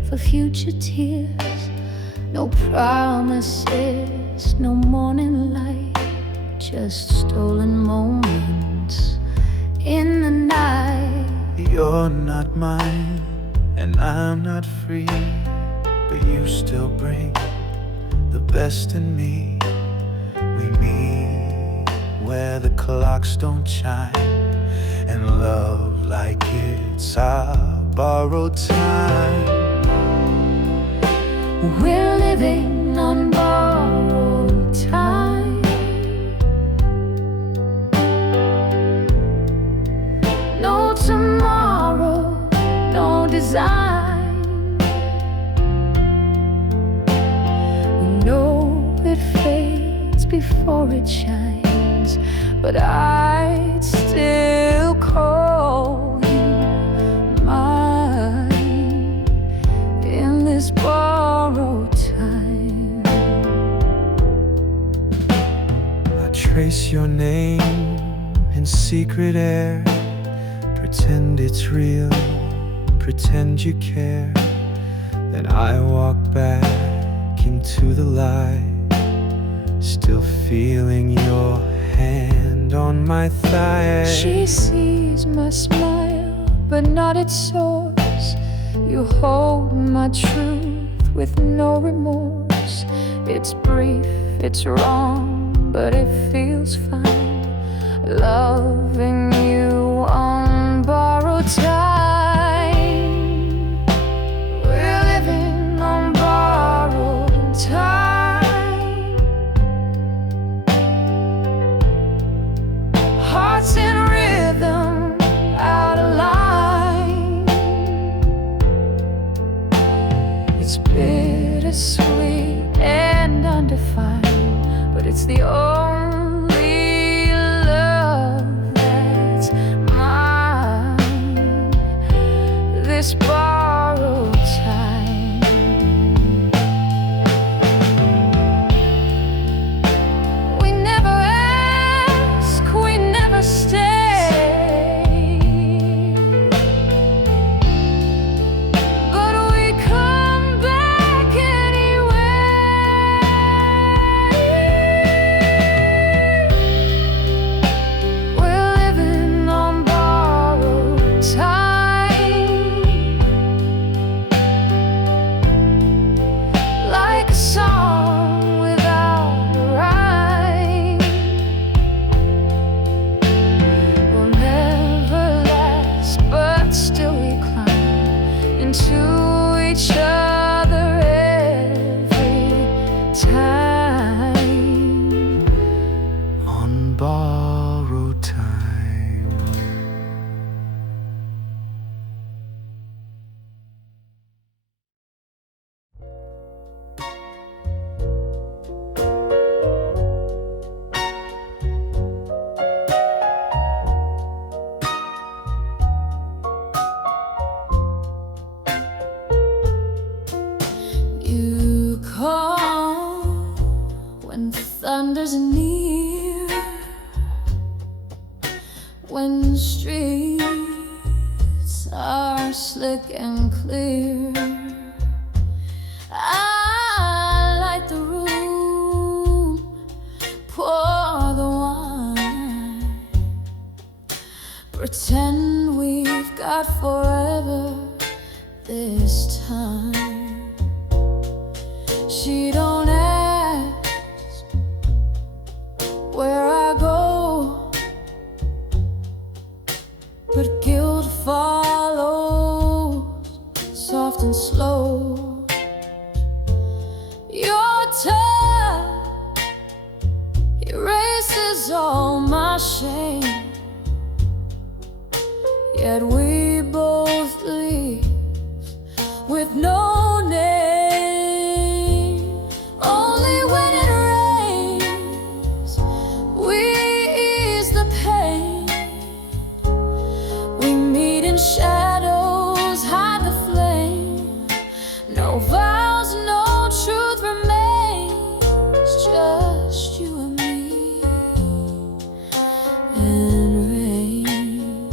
for future tears. No promises, no morning light, just stolen moments in the night. You're not mine, and I'm not free, but you still bring the best in me. We meet where the clocks don't chime, and love like it's our borrowed time. We're living on borrowed time. No tomorrow, no design. We know it fades before it shines, but I'd still call you mine in this borrowed time. I trace your name in secret air. Pretend it's real, pretend you care. Then I walk back into the light, still feeling your hand on my thigh. She sees my smile, but not its source. You hold my truth with no remorse. It's brief, it's wrong, but it feels fine. Loving you on borrowed time. We're living on borrowed time. Hearts in rhythm, out of line. It's bittersweet and undefined, but it's the only love that's mine. This borrowed time. We never ask, we never stay, but we come back anyway. We're living on borrowed time, like a song without a rhyme. We'll never last, but still we climb into each other every time. On borrowed time. You call when thunder's near, when streets are slick and clear. I light the room, pour the wine, pretend we've got forever this time. She don't ask where I go, but guilt follows, soft and slow. Your touch erases all my shame, yet we both leave with no name. Only when it rains we ease the pain. We meet in shadows, hide the flame. No vows, no truth remains, just you and me and rain.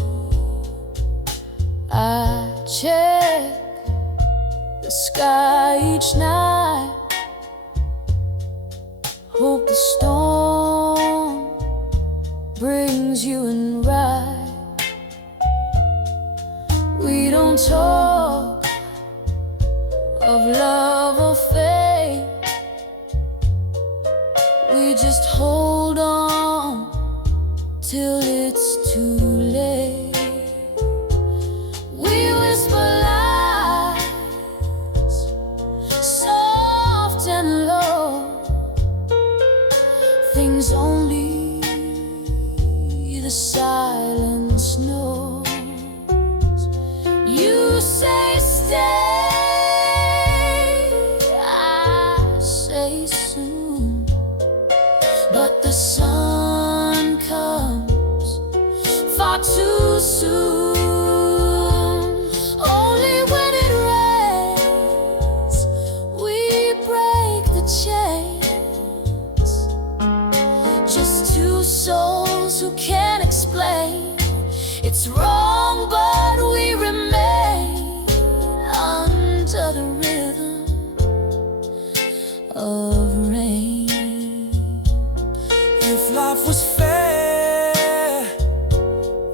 I check the sky each night, hope the storm brings you in right. We don't talk of love or fate, we just hold on till it's too late. We whisper lies, soft and low, things only the silence knows. You say stay, I say soon, but the sun comes far too soon. Only when it rains we break the chains, just two souls who can't explain. It's wrong, but we remain under the rhythm of rain. If life was fair,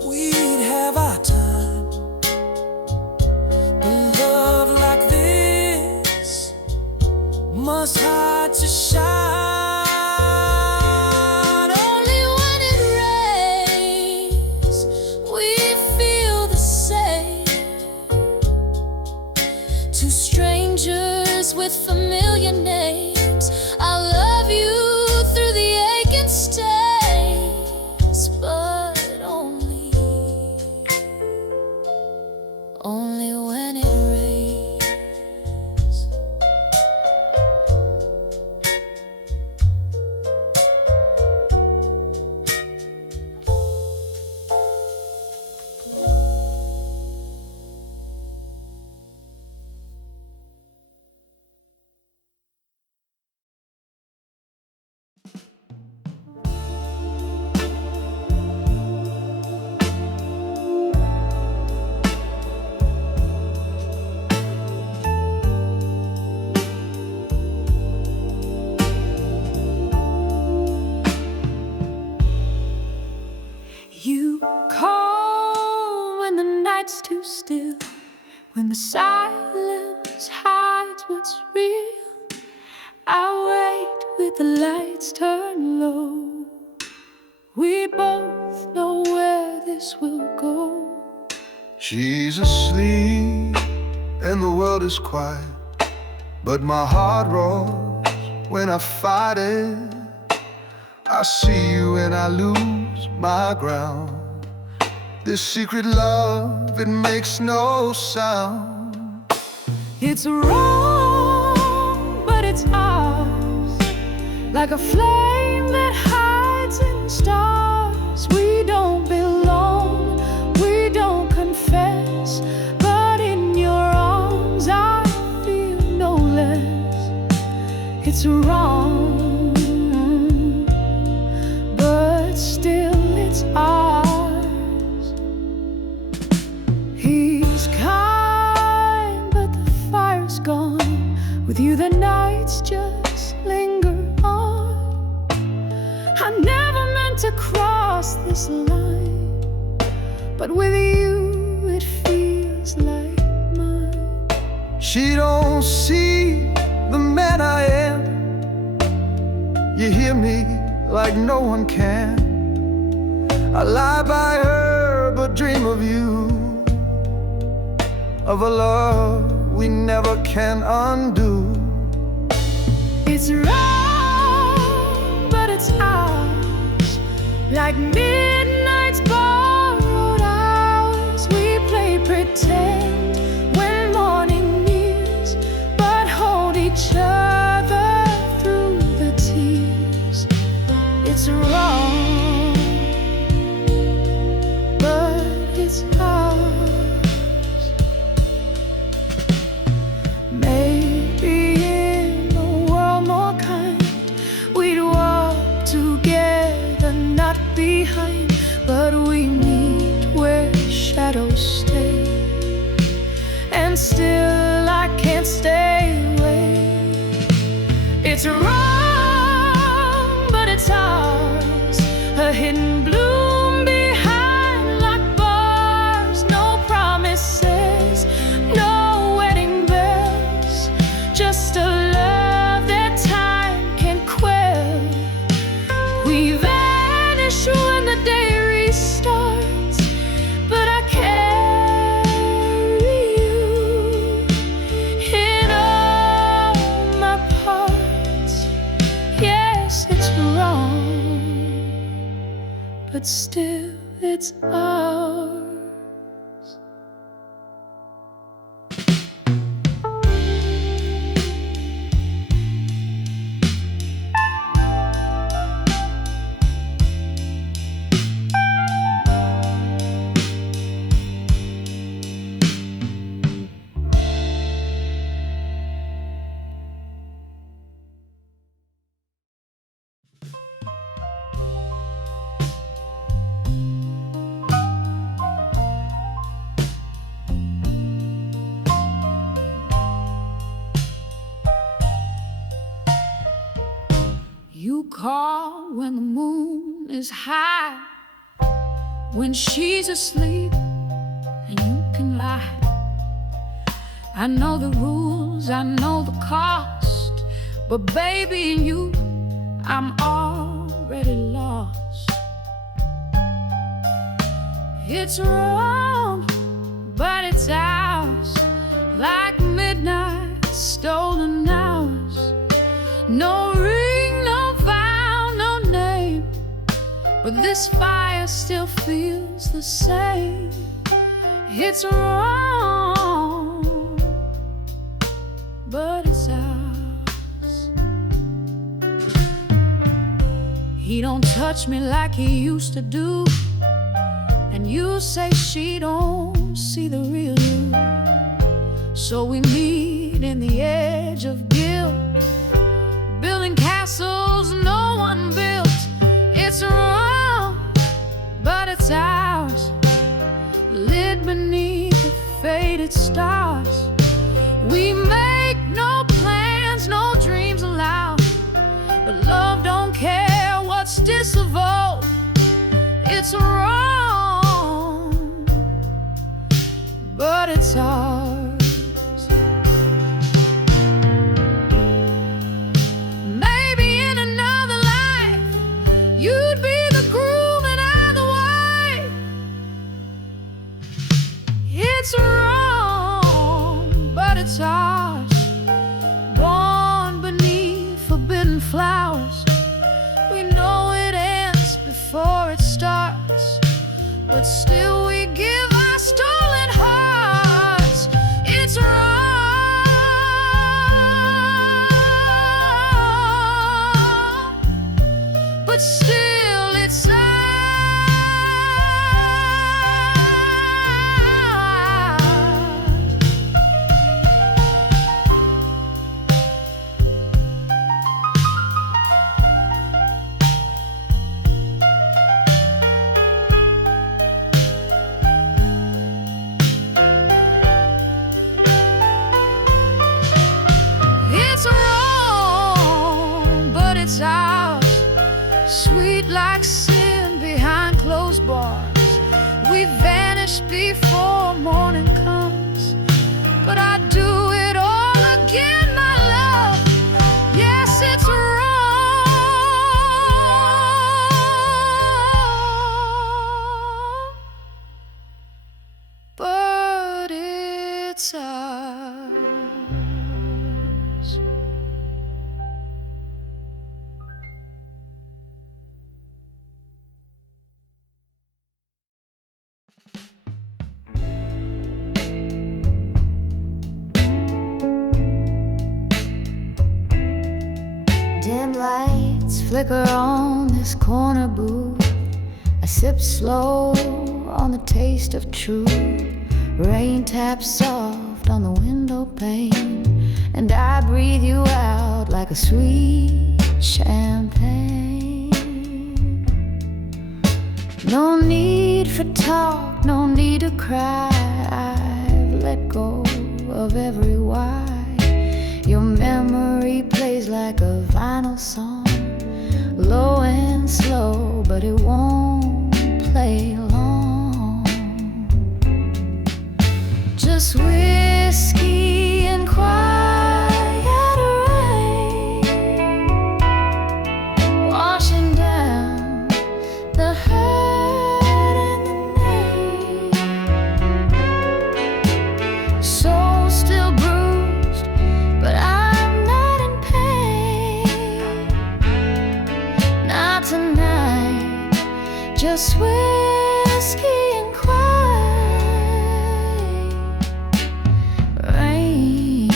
we'd have our time. But love like this must hide to shine. Only when it rains we feel the same. Two strangers with familiar names. I love you through the aching stains, but only when it rains. You call when the night's too still, when the silence hides what's real. I wait with the lights turned low. We both know where this will go. She's asleep and the world is quiet, but my heart roars when I fight it. I see you and I lose my ground. This secret love, it makes no sound. It's wrong, but it's ours. Like a flame that hides in stars. We don't belong, we don't confess, but in your arms I feel no less. It's wrong, but still it's ours. He's kind, but the fire's gone. With you the nights just linger on. I never meant to cross this line, but with you it feels like mine. She don't see the man I am. You hear me like no one can. I lie by her but dream of you, of a love we never can undo. It's wrong, but it's ours. Like midnight's borrowed hours. We play pretend when morning nears, but hold each other through the tears. It's wrong, but it's ours. Maybe in a world more kind, we'd walk together, not behind. But we meet where shadows stay, and still I can't stay away. It's wrong, but it's ours. A hidden bloom behind locked bars. No promises, no wedding bells, just a love that time can quell. We vanish when the day restarts, but I carry you in all my parts. Yes, it's wrong, but still it's ours. You call when the moon is high, when she's asleep and you can lie. I know the rules, I know the cost, but baby, in you, I'm already lost. It's wrong, but it's ours, like midnight stolen hours. No ring, no vow, no name, but this fire still feels the same. It's wrong, but it's ours. He don't touch me like he used to do, and you say she don't see the real you. So we meet in the edge of guilt, building castles no one built. It's wrong, but it's ours, lit beneath the faded stars. We make no plans, no dreams allowed, but love don't care what's disavowed. It's wrong, but it's ours. Maybe in another life you'd be the groom and I the wife. It's wrong, but it's ours, born beneath forbidden flowers. We know it ends before it starts, but still we give our stolen hearts. It's wrong, but still it's ours. It's wrong, but it's ours, sweet like sin behind closed bars. We vanish before morning comes, but I do it all again, my love. Yes, it's wrong, but it's ours. Dim lights flicker on this corner booth. I sip slow on the taste of truth. Rain taps soft on the window pane, and I breathe you out like a sweet champagne. No need for talk, no need to cry. I've let go of every why. Your memory plays like a vinyl song, low and slow, but it won't play long. Just whiskey and quiet rain, washing down the hurt and the pain. Soul still bruised, but I'm not in pain. Not tonight, just whiskey and quiet rain.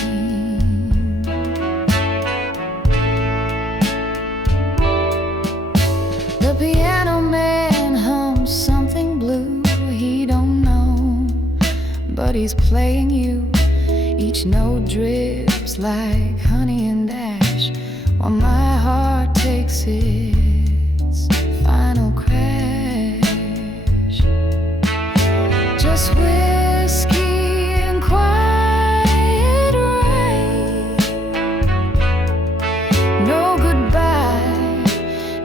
The piano man hums something blue. He don't know, but he's playing you. Each note drips like honey and ash, while my heart takes its final crash. Just whiskey and quiet rain. No goodbye,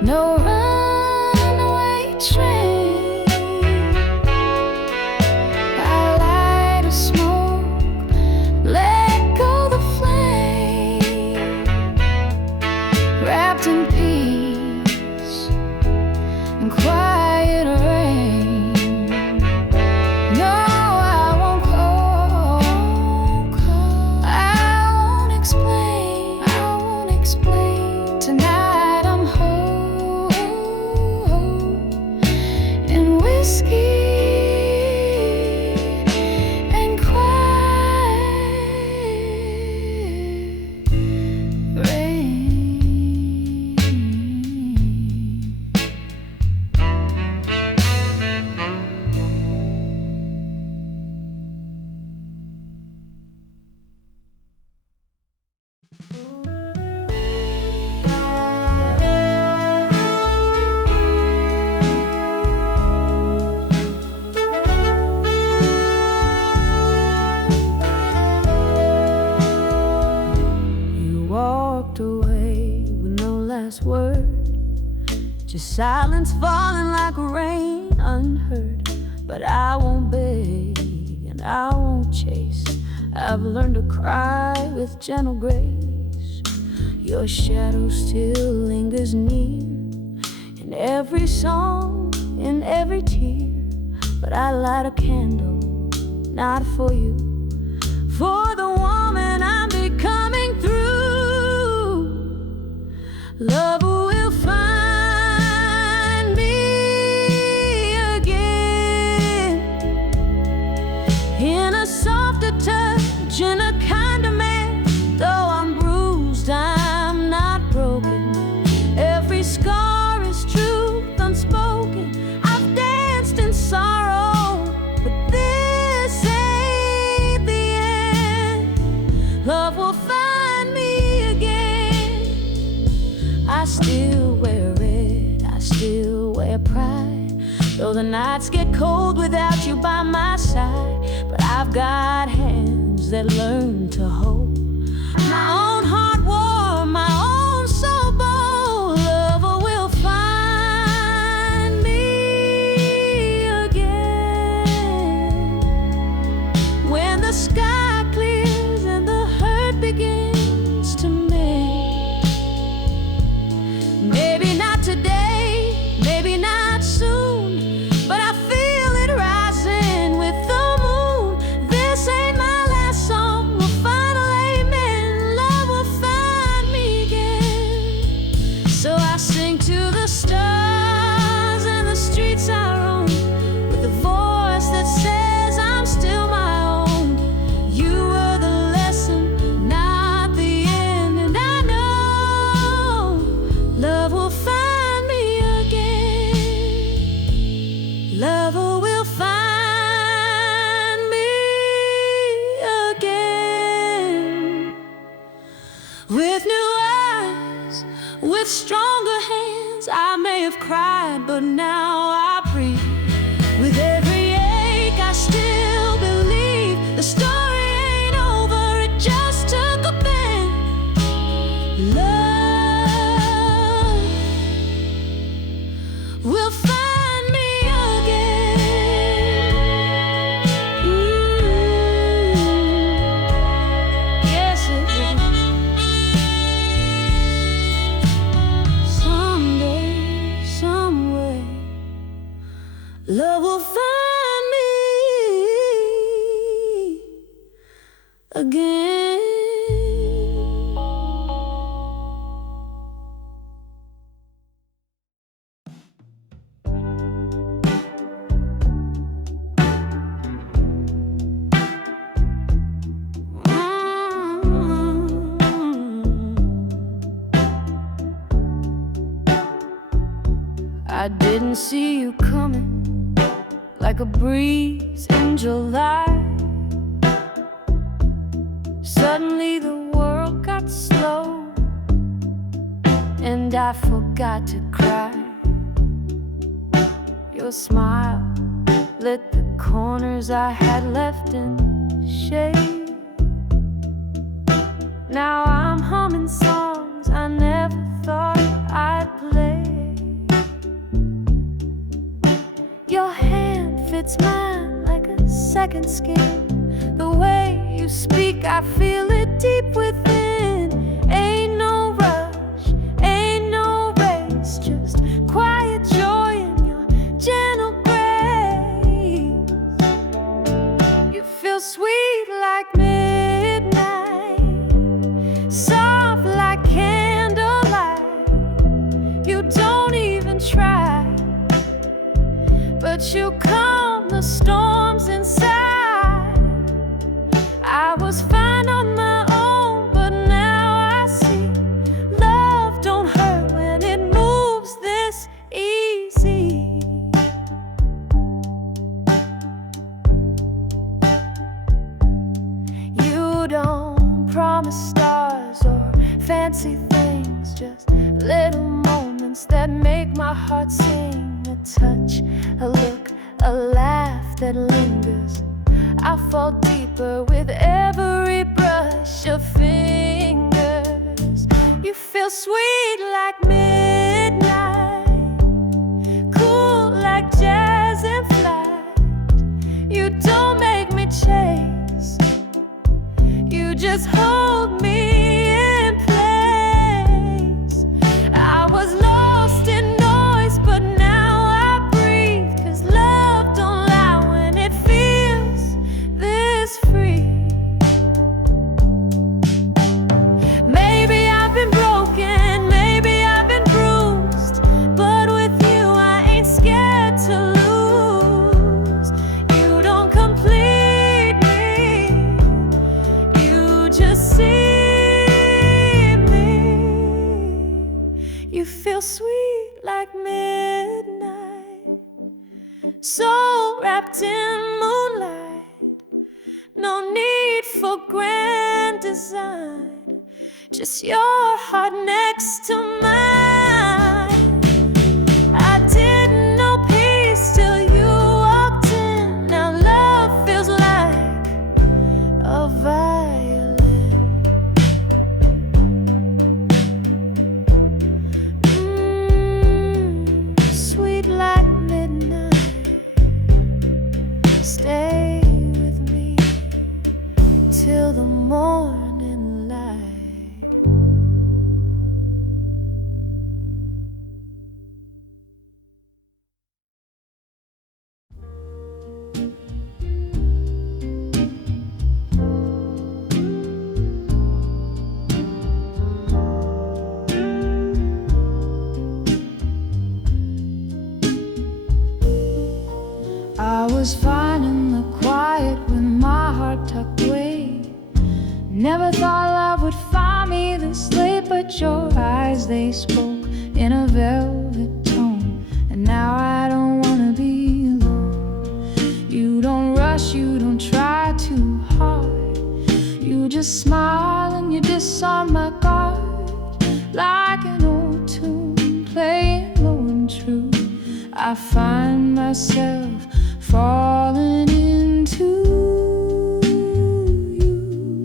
No runaway train. I light a smoke, let go the flame, wrapped in peace and quiet rain. No, I won't call. I won't explain. Tonight I'm whole in whiskey and quiet rain. You walked away with no last word, just silence falling like rain unheard. But I won't beg and I won't chase. I've learned to cry with gentle grace. Your shadow still lingers near, in every song, in every tear. But I light a candle, not for you, for the woman I'm becoming through. Love will find me again, in a softer touch, in a kinder man. Though I'm bruised, I'm not broken. Every scar is truth unspoken. I've danced in sorrow, but this ain't the end. Love will find me again. I still wear red, I still wear pride, though the nights get cold without you by my side. But I've got hands that learn to hold my own heart warm, my own soul bold. Love will find me again, when the sky clears and the hurt begins to mend. Maybe not today, maybe not soon, but I feel it rising with the moon. This ain't my last song, we'll final amen. Love will find me again. So I sing to the stars and the streets I roam, with a voice that says I'm still my own. You were the lesson, not the end, and I know love will find me again. Love will find me again, with new eyes, with stronger hands. I may have cried, but now I breathe. With every ache, I still believe the story ain't over, it just took a bend. Love will find me again. Yes, it will. Someday, someway, love will find me again. I didn't see you coming, like a breeze in July. Suddenly the world got slow, and I forgot to cry. Your smile lit the corners I had left in shade. Now I'm humming songs I never thought I'd play. it's mine like a second skin. The way you speak, I feel it deep within. Ain't no rush, ain't no race, just quiet joy in your gentle grace. You feel sweet like midnight, soft like candlelight. You don't even try, but you calm the storms inside. I was fine on my own, but now I see love don't hurt when it moves this easy. You don't promise stars or fancy things, just little moments that make my heart sing. A touch, a look, a laugh that lingers. I fall deeper with every brush of fingers. You feel sweet like midnight, cool like jazz in flight. You don't make me chase, you just hold me in place. I was lost in noise, but now I breathe, 'cause love don't lie when it feels this free. Maybe I've been broken, maybe I've been bruised, but with you I ain't scared to lose. You don't complete me, you just see me. You feel sweet like midnight, soul wrapped in moonlight. No need for grand design, just your heart next to mine. I didn't know peace till you walked in. Now love feels like a violin. Sweet like midnight, stay with me till the morning light. I was fine in the quiet with my heart tucked away. Never thought love would find me this late, but your eyes, they spoke in a velvet tone. And now I don't wanna be alone. You don't rush, you don't try too hard. You just smile and you disarm my guard, like an old tune playing low and true. I find myself falling into you,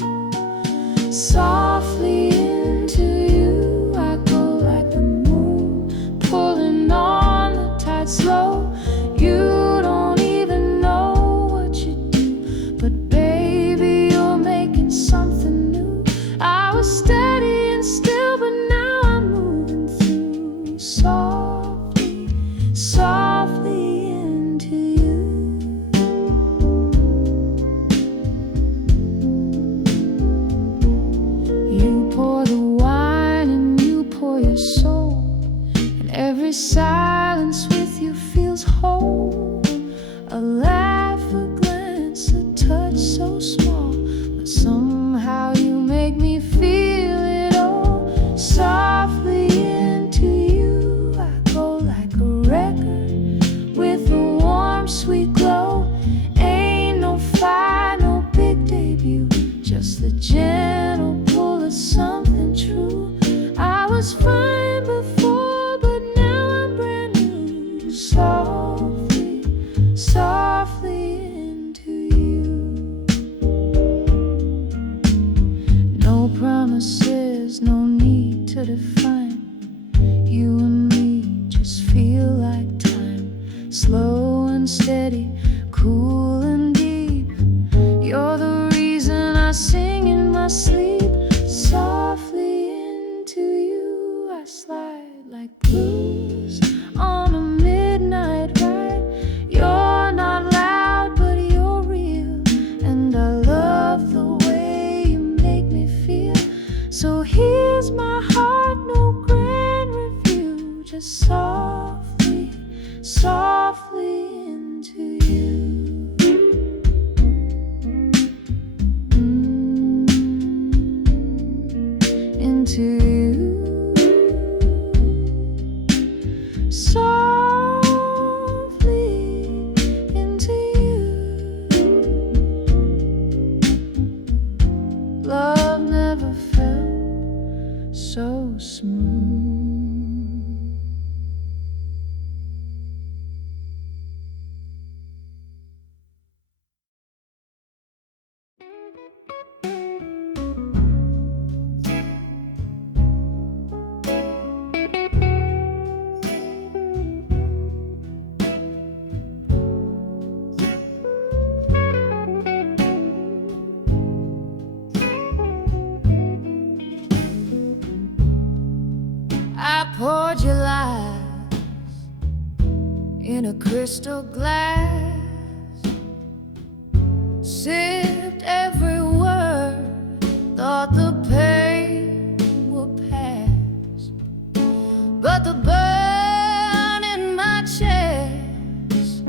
softly into you. I go like the moon, pulling on the tide slow. You don't even know what you do, but baby, you're making something new. I was steady and still, but now I'm moving through, softly, softly into you. You pour the wine and you pour your soul, and every silence with you feels whole. A laugh, a glance, a touch so small, but somehow you make me feel it all. Softly into you I go like a record with a warm, sweet glow. Ain't no fire, no big debut, just the gentle pull of something true. I was fine before, but now I'm brand new. Softly, softly in a crystal glass, sipped every word, thought the pain would pass, but the burn in my chest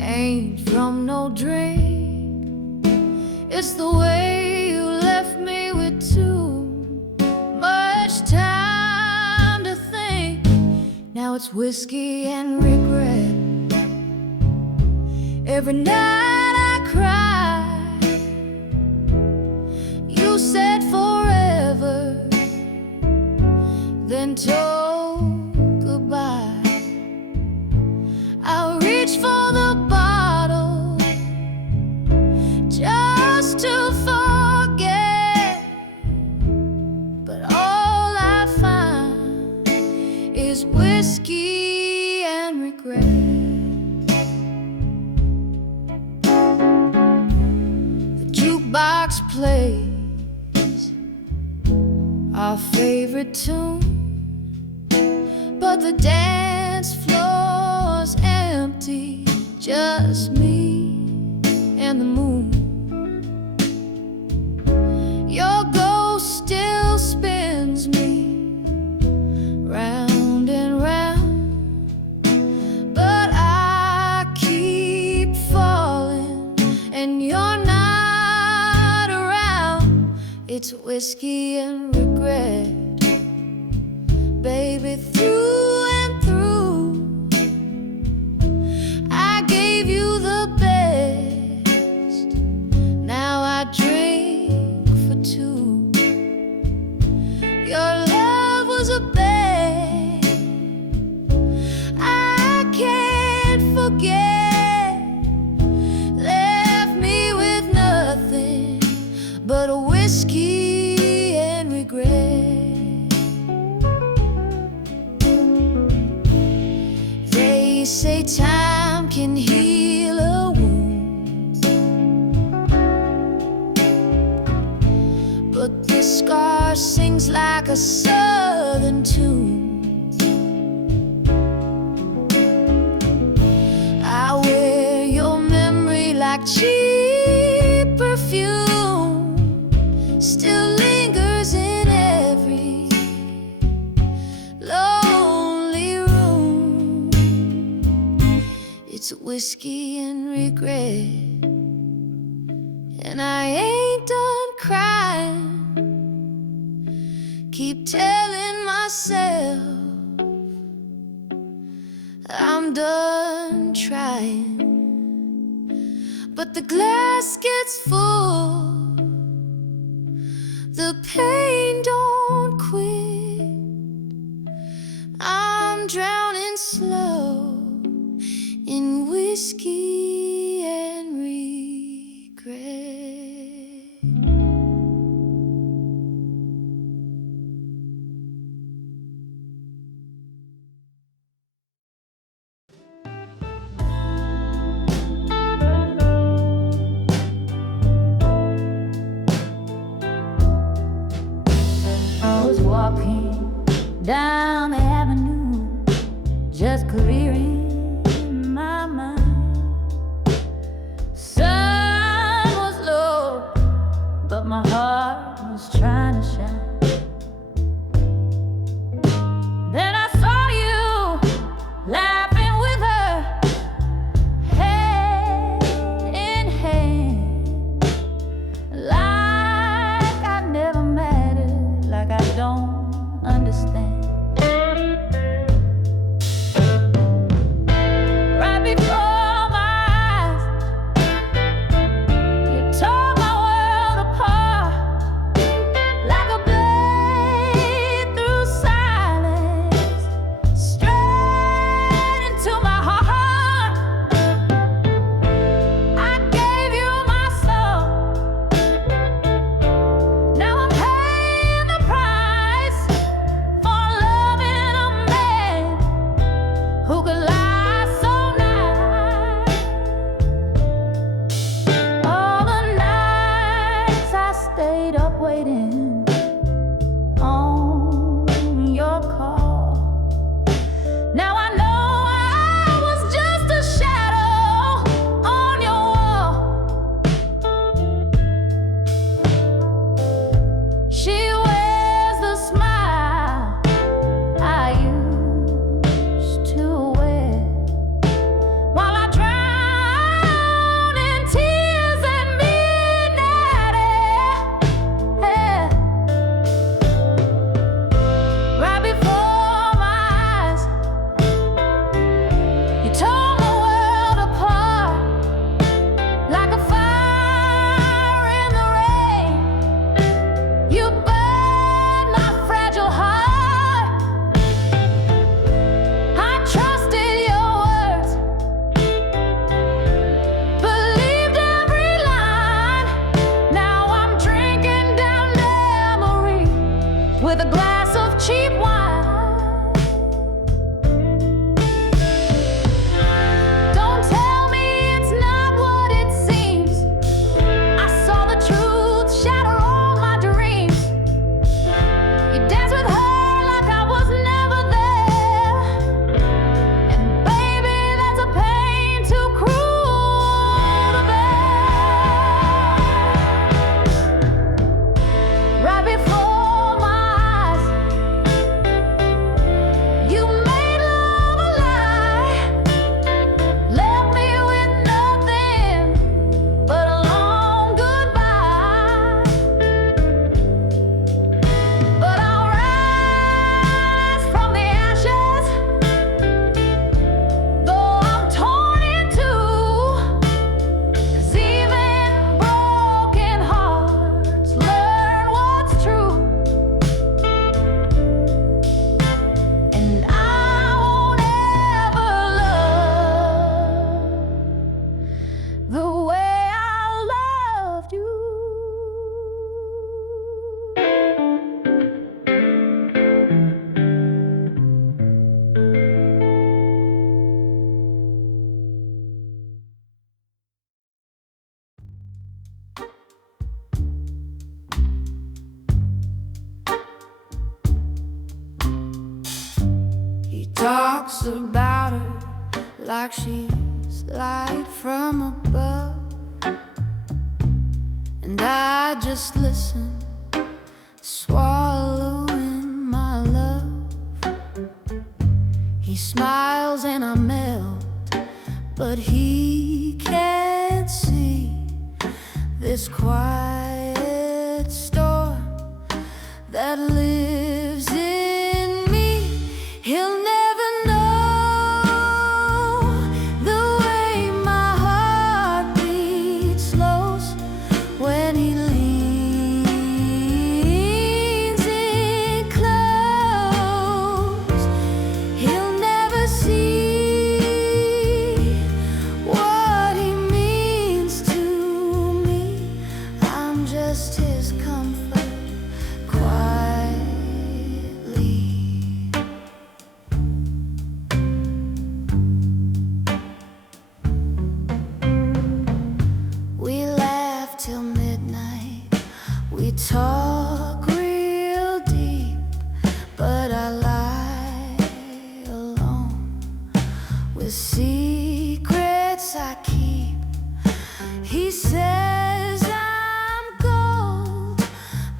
ain't from no drink. It's the way you left me with too much time to think. Now it's whiskey and regret. Every night I cry. You said forever, then told goodbye. I'll reach for the bottle just to forget, but all I find is whiskey and regret. The jukebox plays our favorite tune, but the dance floor's empty, just me and the moon. Your ghost still spins me round and round, but I keep falling and you're not around. It's whiskey and regret, baby, through and through. I gave you the best, now I drink for two. Your love was a bet I can't forget. Left me with nothing but a whiskey and regret. They say time can heal a wound, but the scar sings like a southern tune. I wear your memory like cheap perfume, still lingers in every lonely room. It's whiskey and regret, and I ain't done crying. Keep telling myself I'm done trying, but the glass gets full, the pain don't quit. I'm drowning slow in whiskey and regret. I was walking down the avenue, just clearing my mind. Sun was low, but my heart was trying to shine. Then I saw you laughing with her, hand in hand, like I never mattered, like I don't understand. Right before my eyes, you tore my world apart, like a blade through silence, straight into my heart. I gave you my soul, now I'm paying the price for loving a man who could lie so nice. All the nights I stayed up waiting on your call. Now I know I talks about her like she's light from above. And I just listen, swallowing my love. He smiles and I melt, but he can't see this quiet storm that lives in me. He'll never know the way my heart beats slows when he leans in close. He'll never see what he means to me. I'm just his comfort, quietly. We laugh till midnight, we talk real deep, but I lie alone with secrets I keep. He says I'm gold,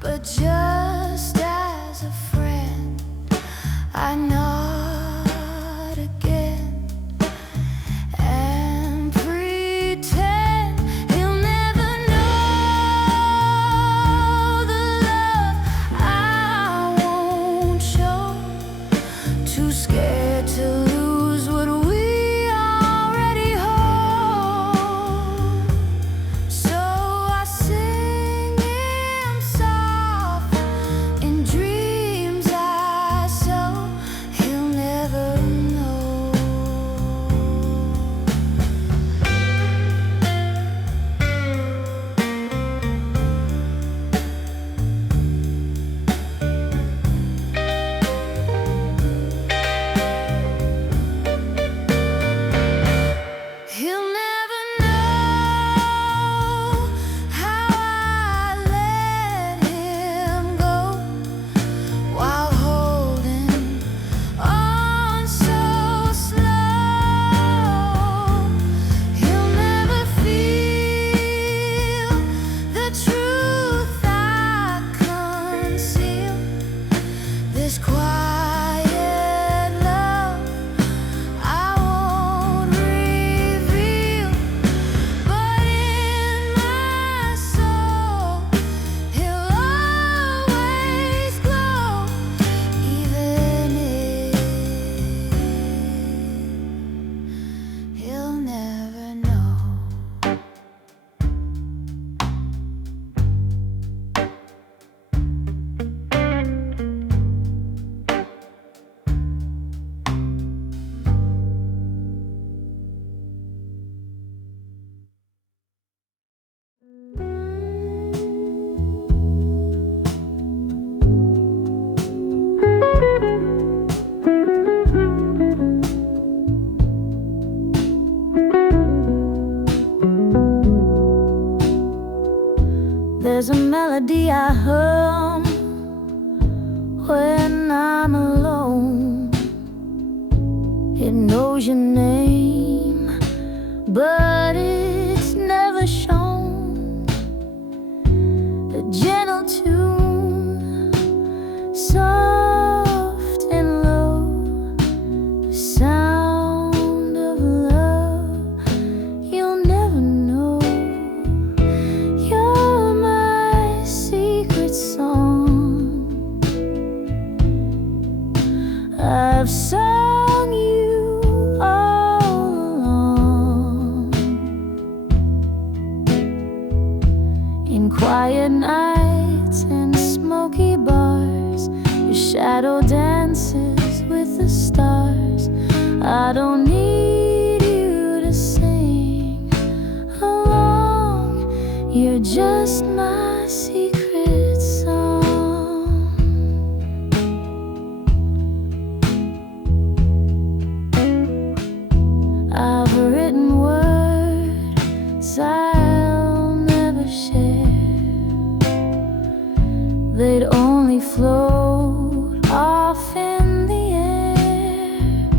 but just as a friend I nod again and pretend he'll never know the love I won't show. Too scared to lose what we already hold. So I sing him soft in dreams I sow. He'll never know. He'll never know how I let him go while holding on so slow. He'll never feel the truth I conceal. This quiet love I won't reveal, but in my soul he'll always glow, even if he'll never know. There's a melody I hum when I'm alone. It knows your name, but it's never shown. A gentle tune, soft and low, the sound of love. You'll never know. You're my secret song. I've sung you all along. In quiet nights and smoky bars, your shadow dances with the stars. I don't need you to sing along. You're just my secret song. I've written words I'll never share. They'd only float off in the air.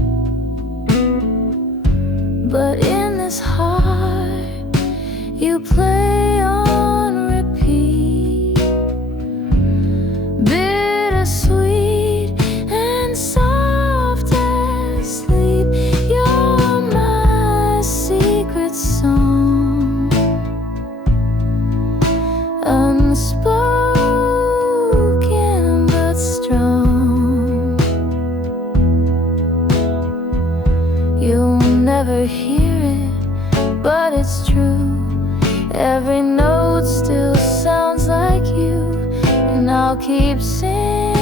But in this heart you play on repeat, bittersweet and soft as sleep. You're my secret song, unspoken but strong. You'll never hear it, but it's true. Every note still sounds like you, and I'll keep singing.